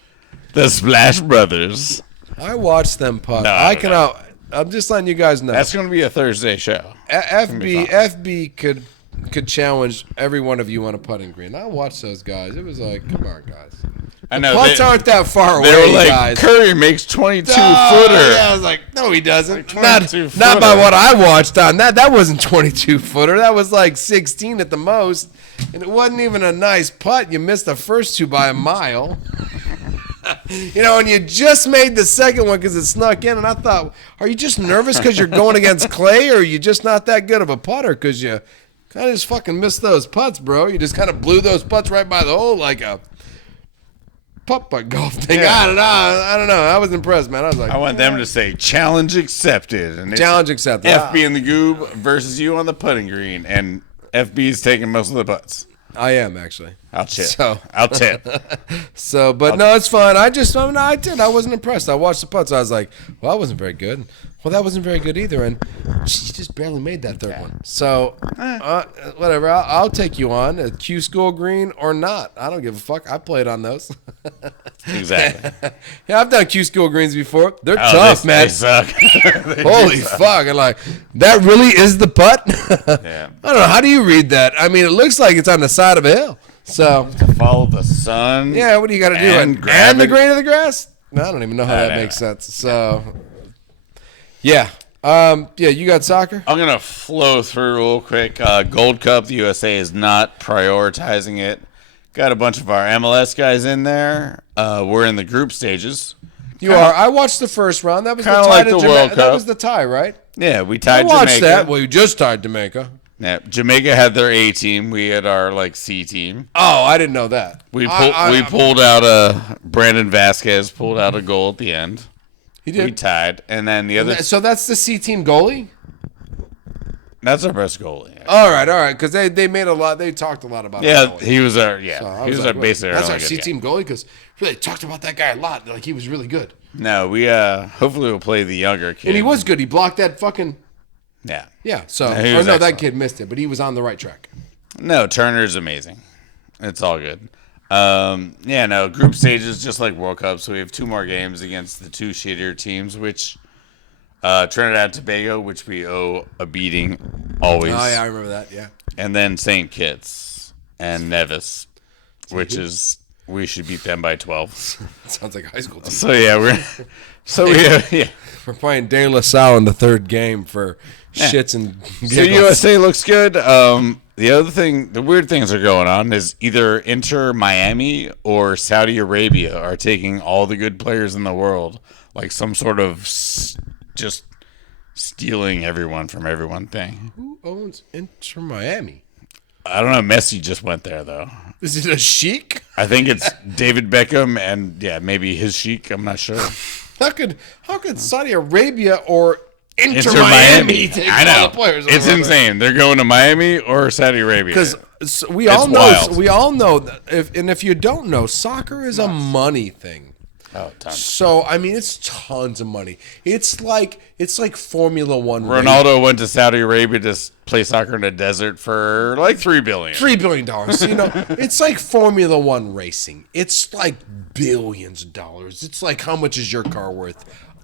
the Splash Brothers. I watched them putt. No, I no. cannot. I'm just letting you guys know. That's going to be a Thursday show. FB could challenge every one of you on a putting green. I watched those guys. It was like, come on, guys. I know Putts aren't that far away, they were like, guys. Curry makes 22-footer. Yeah, I was like, no, he doesn't. Not 22-footer. by what I watched on that. That wasn't 22-footer. That was like 16 at the most, and it wasn't even a nice putt. You missed the first 2 by a mile. And you just made the second one because it snuck in, and I thought, are you just nervous because you're going against clay, or are you just not that good of a putter because you kind of just fucking missed those putts, bro? You just kind of blew those putts right by the hole like a putt golf thing. Yeah. I don't know. I was impressed, man. I was like, I want them to say challenge accepted. And it's challenge accepted. FB and the Goob versus you on the putting green, and FB's taking most of the putts. I am actually. I'll tip. So- I'll tip. But no, it's fine. I wasn't impressed. I watched the putts. I was like, well, that wasn't very good. Well, that wasn't very good either. And she just barely made that third one. So, whatever. I'll take you on a Q School green or not. I don't give a fuck. I played on those. Exactly. Yeah, I've done Q School greens before. They're tough, man. They suck. They Holy do suck. fuck. And like, that really is the putt? Yeah. I don't know. How do you read that? I mean, it looks like it's on the side of a hill. So, Follow the sun. yeah, what do you got to do? And And gravity. the grain of the grass? No, I don't even know how I that know. makes sense. So, yeah. You got soccer? I'm going to flow through real quick. Gold Cup, the USA is not prioritizing it. Got a bunch of our MLS guys in there. We're in the group stages. You are. I watched the first round. That was the Kinda tie. like to the Jamaica. World That Cup. was the tie, right? Yeah, we I tied watched Jamaica. that. Well, you just tied Jamaica. Yeah, Jamaica had their A team. We had our C team. Oh, I didn't know that. We pulled out Brandon Vasquez pulled out a goal at the end. He We did. tied, and then the other. So that's the C team goalie. That's our best goalie. All right, because they made a lot. They talked a lot about. Yeah, that goalie. he was our So I he was like, our wait, basically that's our our only C good team goalie because really talked about that guy a lot. Like he was really good, No, we hopefully we'll play the younger kid. and he was good. He blocked that fucking. Yeah. Yeah. So Yeah, he or was no, excellent. that kid missed it, but he was on the right track. No, Turner's amazing. It's all good. Group stages just like World Cup. So we have 2 more games against the 2 shittier teams, which Trinidad and Tobago, which we owe a beating always. Oh yeah, I remember that. Yeah. And then St. Kitts and Nevis, which is we should beat them by 12. Sounds like a high school team. So yeah, We're playing De La Salle in the third game for shits and giggles. So USA looks good. The weird things that are going on is either Inter Miami or Saudi Arabia are taking all the good players in the world, like some sort of just stealing everyone from everyone thing. Who owns Inter Miami? I don't know. Messi just went there though. Is it a sheik? I think it's David Beckham and maybe his sheik. I'm not sure. How could Saudi Arabia or Inter Miami take I all know. the players? It's insane. They're going to Miami or Saudi Arabia. Because we all wild. know that if you don't know, soccer is a money thing. Oh, tons. So I mean, it's tons of money. It's like Formula One. Ronaldo went to Saudi Arabia to play soccer in a desert for like $3 billion. $3 billion. It's like Formula One racing. It's like billions of dollars. It's like how much is your car worth?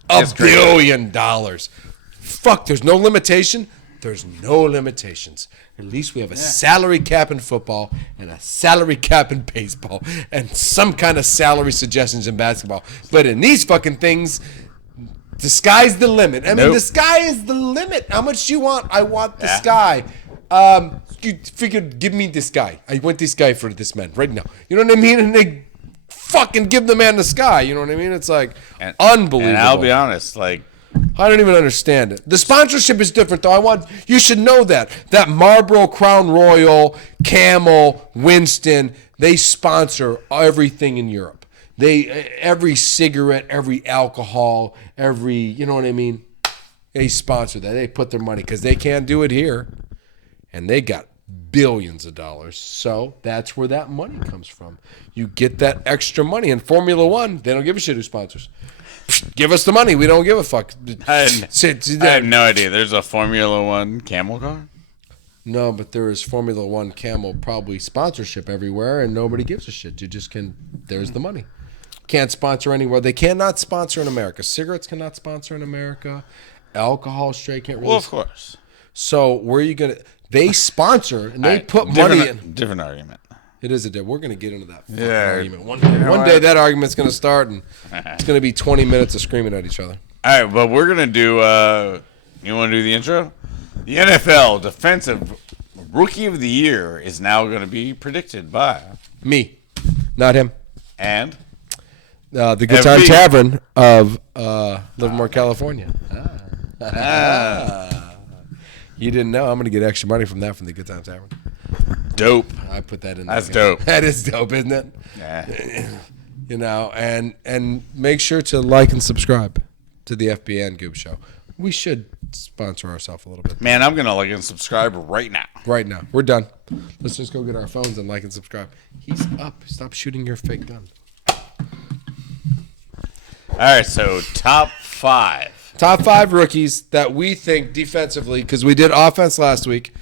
It's $1 crazy. billion. Fuck, there's no limitation. There's no limitations. At least we have a salary cap in football and a salary cap in baseball and some kind of salary suggestions in basketball. But in these fucking things, the sky's the limit. I mean, Nope. the sky is the limit. How much do you want? I want the sky. You figured, give me this guy. I want this guy for this man right now. You know what I mean? And they fucking give the man the sky. You know what I mean? It's like unbelievable. And I'll be honest, like, I don't even understand it. The sponsorship is different, though. You should know that. That Marlboro, Crown Royal, Camel, Winston, they sponsor everything in Europe. Every cigarette, every alcohol, you know what I mean? They sponsor that. They put their money because they can't do it here. And they got billions of dollars. So that's where that money comes from. You get that extra money. In Formula One, they don't give a shit who sponsors. Give us the money. We don't give a fuck. I have no idea. There's a Formula One camel car? No, but there is Formula One Camel probably sponsorship everywhere, and nobody gives a shit. You just can. There's the money. Can't sponsor anywhere. They cannot sponsor in America. Cigarettes cannot sponsor in America. Alcohol straight can't really. Well, of course. So where are you gonna? They sponsor and they put money in. Different argument. It is a different. We're gonna get into that Yeah. argument one day. One day that argument's gonna start, and it's gonna be 20 minutes of screaming at each other. All right, but we're going to do, you want to do the intro? The NFL Defensive Rookie of the Year is now going to be predicted by Me, not him. and The Good Time FB. Tavern of Livermore, California. You didn't know. I'm going to get extra money from that from the Good Time Tavern. dope. I put that in. That's there. dope. That is dope, isn't it? Yeah. You know, and make sure to like and subscribe to the FBN Goob Show. We should sponsor ourselves a little bit. Man, I'm going to like and subscribe right now. Right now. We're done. Let's just go get our phones and like and subscribe. He's up. Stop shooting your fake gun. All right, so top 5. Top 5 rookies that we think defensively, because we did offense last week.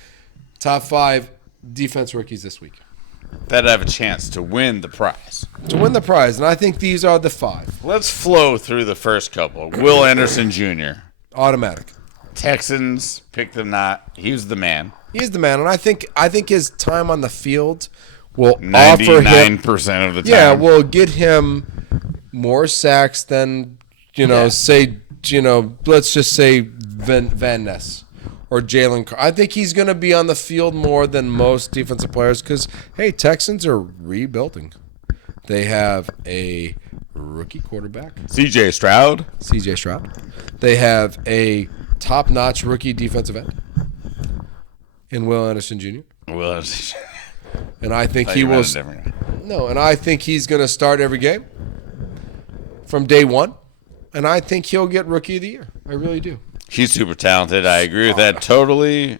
Top 5 defense rookies this week. That have a chance to win the prize. To win the prize, and I think these are the 5. Let's flow through the first couple. Will Anderson Jr. Automatic. Texans, pick them not. He was the man. He's the man, and I think his time on the field will offer him 99% of the time. Yeah, will get him more sacks than let's just say Van Ness or Jalen Carter. I think he's going to be on the field more than most defensive players because, hey, Texans are rebuilding. They have a rookie quarterback, CJ Stroud. C.J. Stroud. They have a top-notch rookie defensive end in Will Anderson Jr. Will Anderson. And I think he You meant will. it differently. No, and I think he's going to start every game from day one. And I think he'll get Rookie of the Year. I really do. He's super talented. I agree with that totally.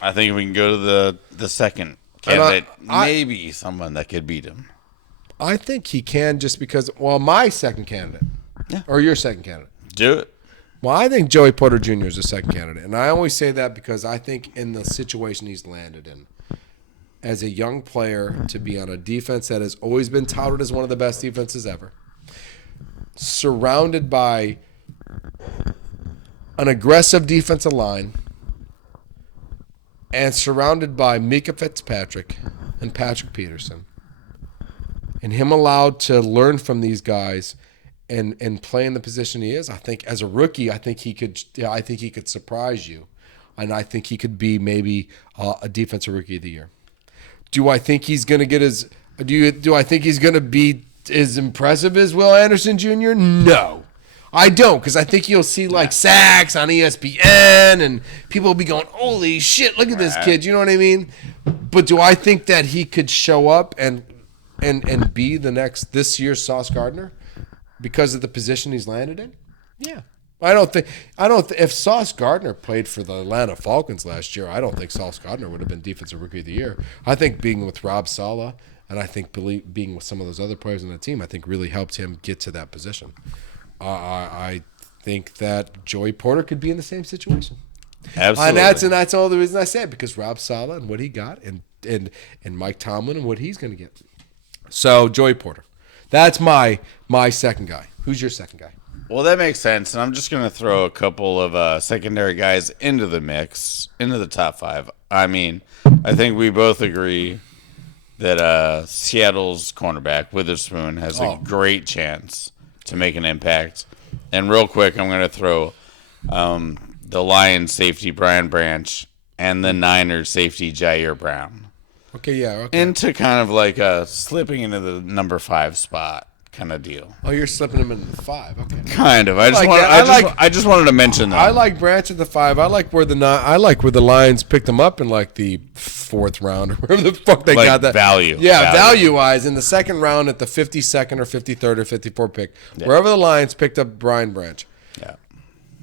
I think we can go to the second candidate. Maybe someone that could beat him. I think he can just because, my second candidate. Yeah. Or your second candidate. Do it. Well, I think Joey Porter Jr. is the second candidate. And I always say that because I think in the situation he's landed in, as a young player, to be on a defense that has always been touted as one of the best defenses ever, surrounded by an aggressive defensive line, and surrounded by Mika Fitzpatrick and Patrick Peterson, and him allowed to learn from these guys and play in the position he is. I think as a rookie, I think he could surprise you, and I think he could be maybe a defensive rookie of the year. Do I think he's going to get his? Do I think he's going to be as impressive as Will Anderson Jr.? No, I don't, because I think you'll see like sacks on ESPN, and people will be going, "Holy shit, look at this kid!" You know what I mean? But do I think that he could show up and be this year's Sauce Gardner because of the position he's landed in? Yeah. I don't think if Sauce Gardner played for the Atlanta Falcons last year, I don't think Sauce Gardner would have been Defensive Rookie of the Year. I think being with Rob Saleh and I think being with some of those other players on the team, I think really helped him get to that position. I think that Joey Porter could be in the same situation. Absolutely. And that's all the reason I say it, because Rob Saleh and what he got and Mike Tomlin and what he's going to get. So Joey Porter. That's my second guy. Who's your second guy? Well, that makes sense. And I'm just going to throw a couple of secondary guys into the mix, into the top 5. I mean, I think we both agree that Seattle's cornerback, Witherspoon, has a great chance to make an impact. And real quick, I'm going to throw the Lions safety, Brian Branch, and the Niners safety, Jair Brown. Okay, yeah. Okay. Into kind of like a slipping into the number 5 spot kind of deal. Oh, you're slipping him into the 5. Okay. Kind of. I just wanted to mention that. I like Branch at the 5. I like where the Lions picked him up in like the 4th round or wherever the fuck they Like got that value. Yeah, value wise in the 2nd round at the 52nd or 53rd or 54th pick, wherever the Lions picked up Brian Branch. Yeah.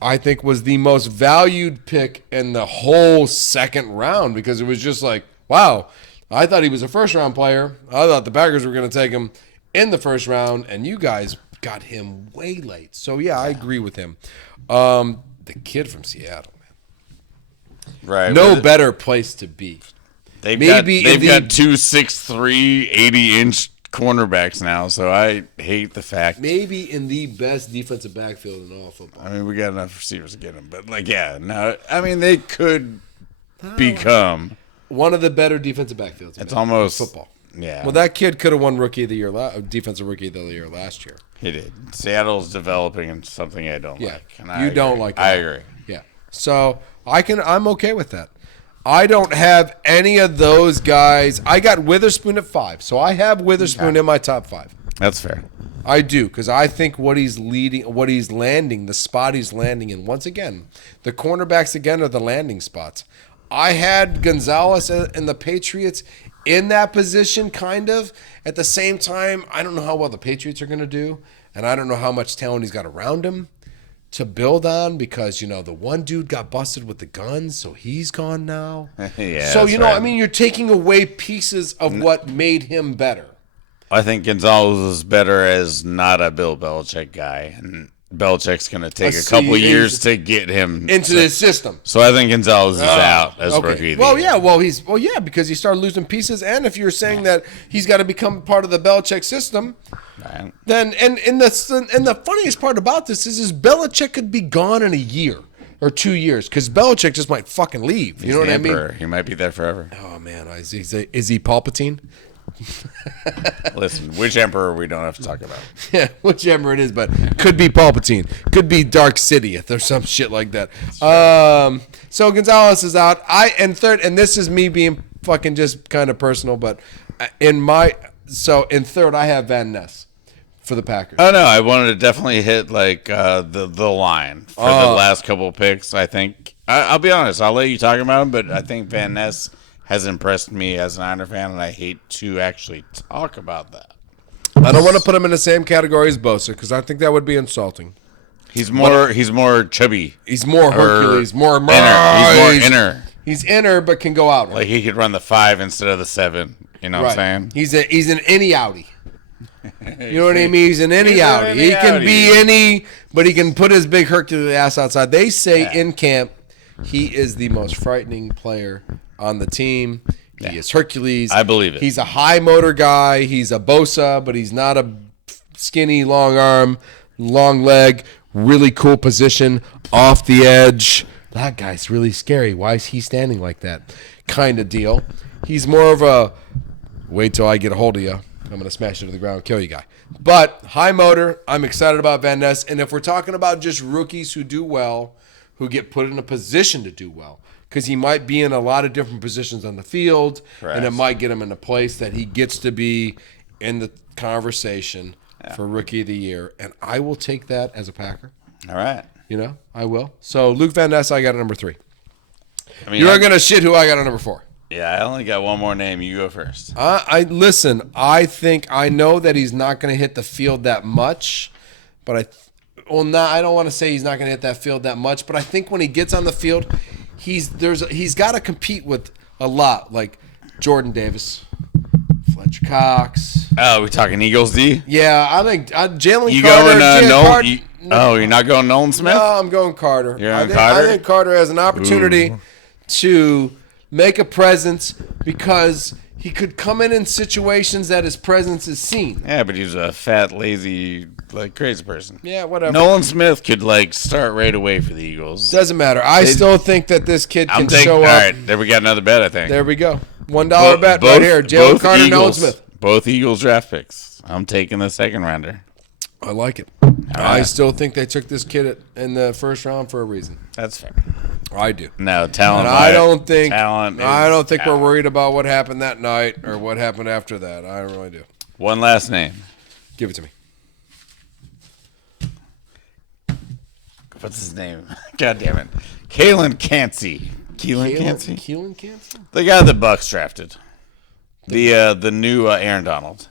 I think was the most valued pick in the whole 2nd round because it was just like, wow, I thought he was a 1st round player. I thought the Packers were going to take him in the 1st round, and you guys got him way late. So, yeah, I agree with him. The kid from Seattle, man. Right. No better place to be. They've got 2 6'3", 80-inch cornerbacks now, so I hate the fact. Maybe in the best defensive backfield in all football. I mean, we got enough receivers to get them, but, I mean, they could become one of the better defensive backfields. It's almost football. Yeah. Well, that kid could have won Rookie of the Year, Defensive Rookie of the Year last year. He did. Seattle's developing into something I don't like. And You don't like it. I agree. Yeah. So I'm okay with that. I don't have any of those guys. I got Witherspoon at 5, so I have Witherspoon in my top 5. That's fair. I do, because I think the spot he's landing in. Once again, the cornerbacks again are the landing spots. I had Gonzalez and the Patriots in that position, kind of. At the same time, I don't know how well the Patriots are going to do, and I don't know how much talent he's got around him to build on because, the one dude got busted with the guns, so he's gone now. Yeah. So, right. I mean, you're taking away pieces of what made him better. I think Gonzalez is better as not a Bill Belichick guy, and Belichick's going to take a couple years to get him into the system. So I think Gonzalez is out as rookie. Because he started losing pieces, and if you're saying that he's got to become part of the Belichick system, then and the funniest part about this is Belichick could be gone in a year or 2 years because Belichick just might fucking leave. You know what I mean? He might be there forever. Oh man, is he Palpatine? Listen, which emperor we don't have to talk about. Yeah, whichever it is, but could be Palpatine, could be Dark Sidious or some shit like that. So Gonzalez is out. In third, and this is me being fucking just kind of personal, but in third I have Van Ness for the Packers. Oh no, I wanted to definitely hit the line for the last couple of picks. I think I'll be honest. I'll let you talk about him, but I think Van Ness has impressed me as an Niner fan, and I hate to actually talk about that. I don't want to put him in the same category as Bosa because I think that would be insulting. He's more chubby. He's more Hercules, more inner. He's more inner. He's inner, but can go out. Like he could run the 5 instead of the 7. You know what I'm saying? He's an any outie. You know what I mean? He's an any outie. He can be any, but he can put his big Hercules ass outside. They say in camp he is the most frightening player on the team. He is Hercules. I believe it. He's a high motor guy. He's a Bosa, but he's not a skinny, long arm, long leg, really cool position, off the edge. That guy's really scary. Why is he standing like that? Kind of deal. He's more of a wait till I get a hold of you. I'm going to smash you to the ground and kill you guy. But high motor. I'm excited about Van Ness. And if we're talking about just rookies who do well, who get put in a position to do well, because he might be in a lot of different positions on the field, and it might get him in a place that he gets to be in the conversation for Rookie of the Year. And I will take that as a Packer. All right. I will. So Luke Van Ness, I got at number 3. I mean, You're going to shit who I got at number 4. Yeah, I only got one more name. You go first. Listen, I know that he's not going to hit the field that much, but I don't want to say he's not going to hit that field that much, but I think when he gets on the field, he's got to compete with a lot, like Jordan Davis, Fletcher Cox. Oh, we talking Eagles D? Yeah, I think Jalen you Carter. Going you're not going Nolan Smith? No, I'm going Carter. Carter? I think Carter has an opportunity to make a presence because he could come in situations that his presence is seen. Yeah, but he's a fat, lazy, like crazy person. Yeah, whatever. Nolan Smith could like start right away for the Eagles. Doesn't matter. I still think that this kid can show up. All right, there we got another bet. I think. There we go. $1 bet right here. Jalen Carter, Nolan Smith. Both Eagles draft picks. I'm taking the second rounder. I like it. Right. I still think they took this kid in the first round for a reason. That's fair. I do. No talent. And I don't think talent. we're worried about what happened that night or what happened after that. I really do. One last name. Give it to me. What's his name? God damn it. Kalen Cansey. Keelan Cansey? The guy the Bucks drafted. The new Aaron Donald.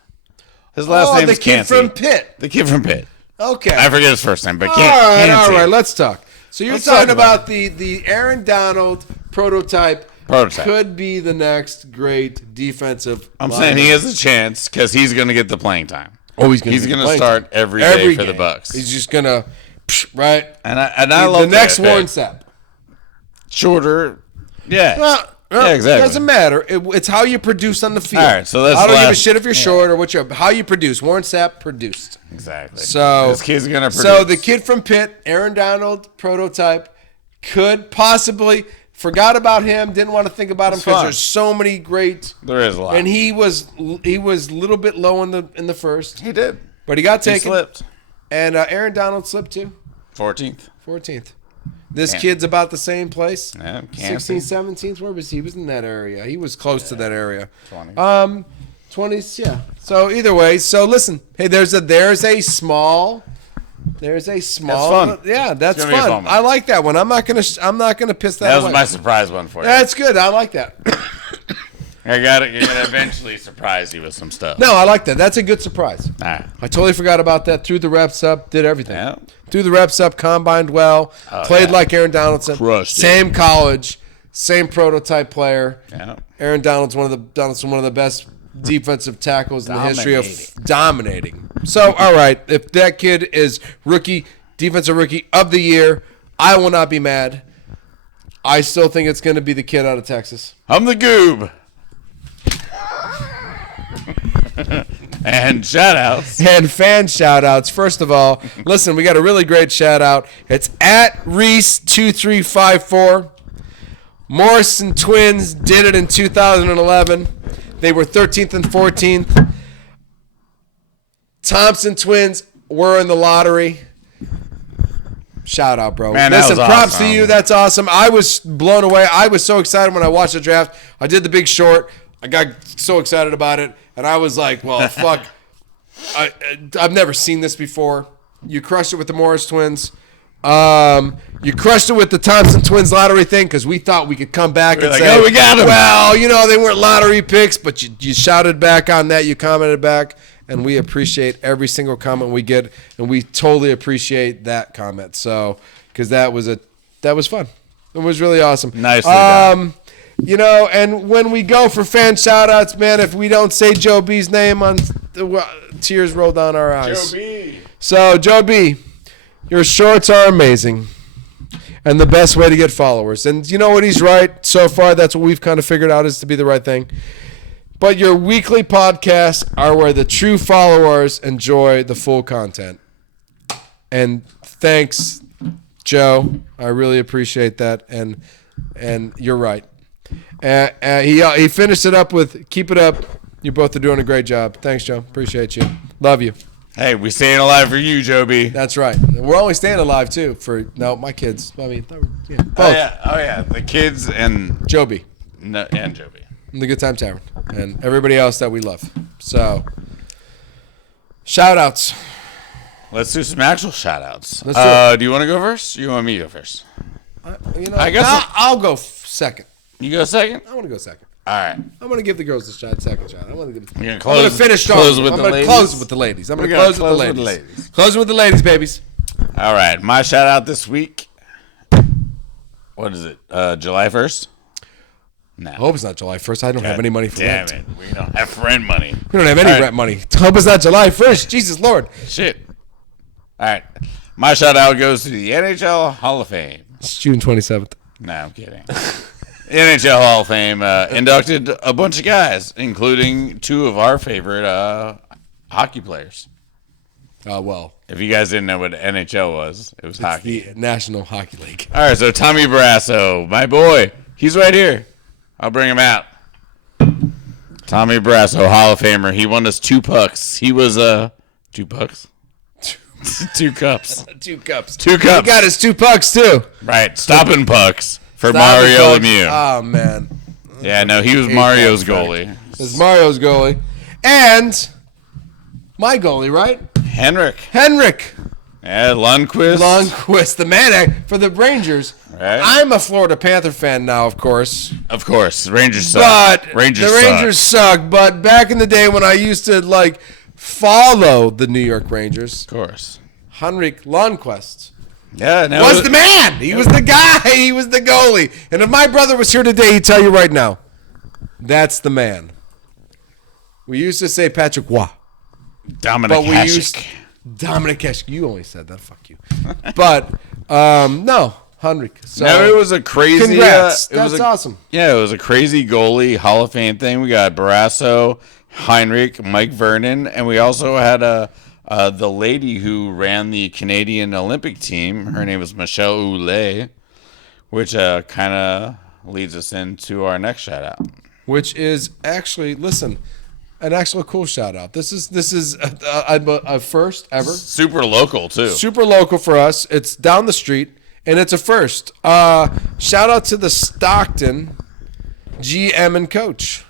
His last name is the kid from Pitt. The kid from Pitt. Okay. I forget his first name, but all Cansey. right, let's talk. So you're talking about the Aaron Donald prototype could be the next great defensive saying he has a chance because he's going to get the playing time. Oh, he's going to start every day for the Bucks. He's just going to, right? And I love the next Warren Sapp. Shorter. Yeah. Well, yeah, exactly. It doesn't matter. It's how you produce on the field. All right, so that's I don't give a shit if you're short or what how you produce. Warren Sapp produced. Exactly. So this kid's gonna produce. So the kid from Pitt, Aaron Donald, prototype, could possibly forgot about him. Didn't want to think about him because there's so many great. There is a lot. And he was a little bit low in the first. He did, but he got taken. He slipped. And Aaron Donald slipped too. 14th. This kid's about the same place. Yeah, 16th, 17th. Where was he? He was in that area. He was close to that area. 20s, yeah. So either way, so listen. Hey, there's a small. That's fun. Yeah, that's fun. I like that one. I'm not gonna piss that away. That was my surprise one for you. That's good. I like that. You're gonna eventually surprise you with some stuff. No, I like that. That's a good surprise. Nah. I totally forgot about that. Threw the reps up, did everything. Yeah. Threw the reps up, combined well, played like Aaron Donaldson. Crushed same college, same prototype player. Yeah. Aaron Donaldson, one of the best defensive tackles in the history of dominating. So, all right, if that kid is defensive rookie of the year, I will not be mad. I still think it's going to be the kid out of Texas. I'm the goob. And shout-outs. And fan shout-outs. First of all, listen, we got a really great shout-out. It's at Reese2354. Morrison Twins did it in 2011. They were 13th and 14th. Thompson Twins were in the lottery. Shout out, bro. Man, listen, props awesome. to you. That's awesome. I was blown away. I was so excited when I watched the draft. I did the Big Short. I got so excited about it. And I was like, well, fuck. I've never seen this before. You crushed it with the Morris Twins. You crushed it with the Thompson Twins lottery thing because we thought we could come back and say, oh, we got them. Well, they weren't lottery picks, but you shouted back on that. You commented back. And we appreciate every single comment we get. And we totally appreciate that comment. So, because that was fun. It was really awesome. Nicely done. And when we go for fan shout-outs, man, if we don't say Joe B's name, tears roll down our eyes. Joe B. So, Joe B, your shorts are amazing and the best way to get followers. And you know what? He's right. So far, that's what we've kind of figured out is to be the right thing. But your weekly podcasts are where the true followers enjoy the full content. And thanks, Joe. I really appreciate that. And you're right. He finished it up with, keep it up. You both are doing a great job. Thanks, Joe. Appreciate you. Love you. Hey, we staying alive for you, Joe B. That's right. We're only staying alive, too, for my kids. I mean, yeah, both. Oh, yeah. The kids and Joe B. And Joe B. And the Good Time Tavern. And everybody else that we love. So, shout-outs. Let's do some actual shout-outs. Let's do it. Do you want to go first? Or you want me to go first? I guess I'll go second. You go second? I want to go second. All right. I'm going to give the girls the second shot. I'm going to finish close with the ladies. Close with the ladies. I'm going to close with the ladies. Close with the ladies, babies. All right. My shout out this week. What is it? July 1st? No. I hope it's not July 1st. I don't have any money for rent. Damn it. We don't have rent money. We don't have any rent money. I hope it's not July 1st. Jesus Lord. Shit. All right. My shout out goes to the NHL Hall of Fame. It's June 27th. No, I'm kidding. NHL Hall of Fame inducted a bunch of guys, including 2 of our favorite hockey players. Well, If you guys didn't know what NHL was, it was hockey. the National Hockey League. All right, so Tommy Brasso, my boy, he's right here. I'll bring him out. Tommy Brasso, Hall of Famer. He won us 2 pucks. He was 2 pucks. 2 cups. 2 cups. 2 cups. He got his 2 pucks too. Right, stopping pucks for Mario Lemieux. Oh man. Yeah, no, he was Mario's goalie. It's Mario's goalie, and my goalie, right? Henrik. Yeah, Lundqvist, the man for the Rangers. Right. I'm a Florida Panther fan now, of course. Of course, Rangers suck. But the Rangers suck. But back in the day when I used to follow the New York Rangers, Of course. Henrik Lundqvist Yeah, no. was the man. He was the guy. He was the goalie. And if my brother was here today, he'd tell you right now, that's the man. We used to say Patrick Waugh. Dominic Hasek. Dominic Hasek. You only said that. Fuck you. But no, Henrik. So No, it was a crazy. congrats. That's awesome. Yeah, it was a crazy goalie Hall of Fame thing. We got Brasso, Heinrich, Mike Vernon, and we also had the lady who ran the Canadian Olympic team. Her name was Michelle Oulet, which kind of leads us into our next shout out. Which is actually, listen, an actual cool shout out. This is a first ever. Super local too. Super local for us. It's down the street, and it's a first. Shout out to the Stockton GM and coach.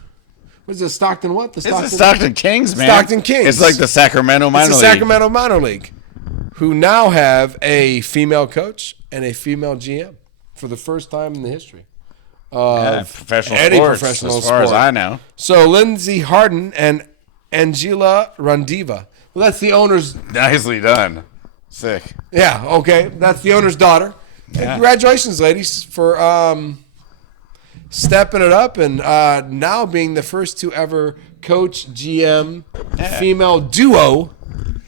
What is it, Stockton what? It's the Stockton Kings, man. Stockton Kings. It's like the Sacramento minor league. It's the Sacramento minor league, who now have a female coach and a female GM for the first time in the history of professional any sports, professional as far as sport. I know. So Lindsay Harden and Angela Randiva. Well, that's the owner's. Nicely done. Sick. Yeah, okay. That's the owner's daughter. And congratulations, ladies, for stepping it up and now being the first to ever coach GM female duo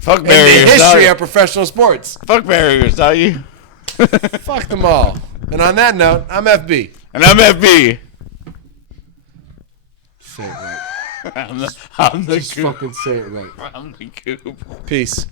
Fuck in the barriers. history of professional sports. Fuck barriers, are you? Fuck them all. And on that note, I'm FB. And I'm FB. Say it right. I'm the Just coop. fucking say it right. I'm the coop. Peace.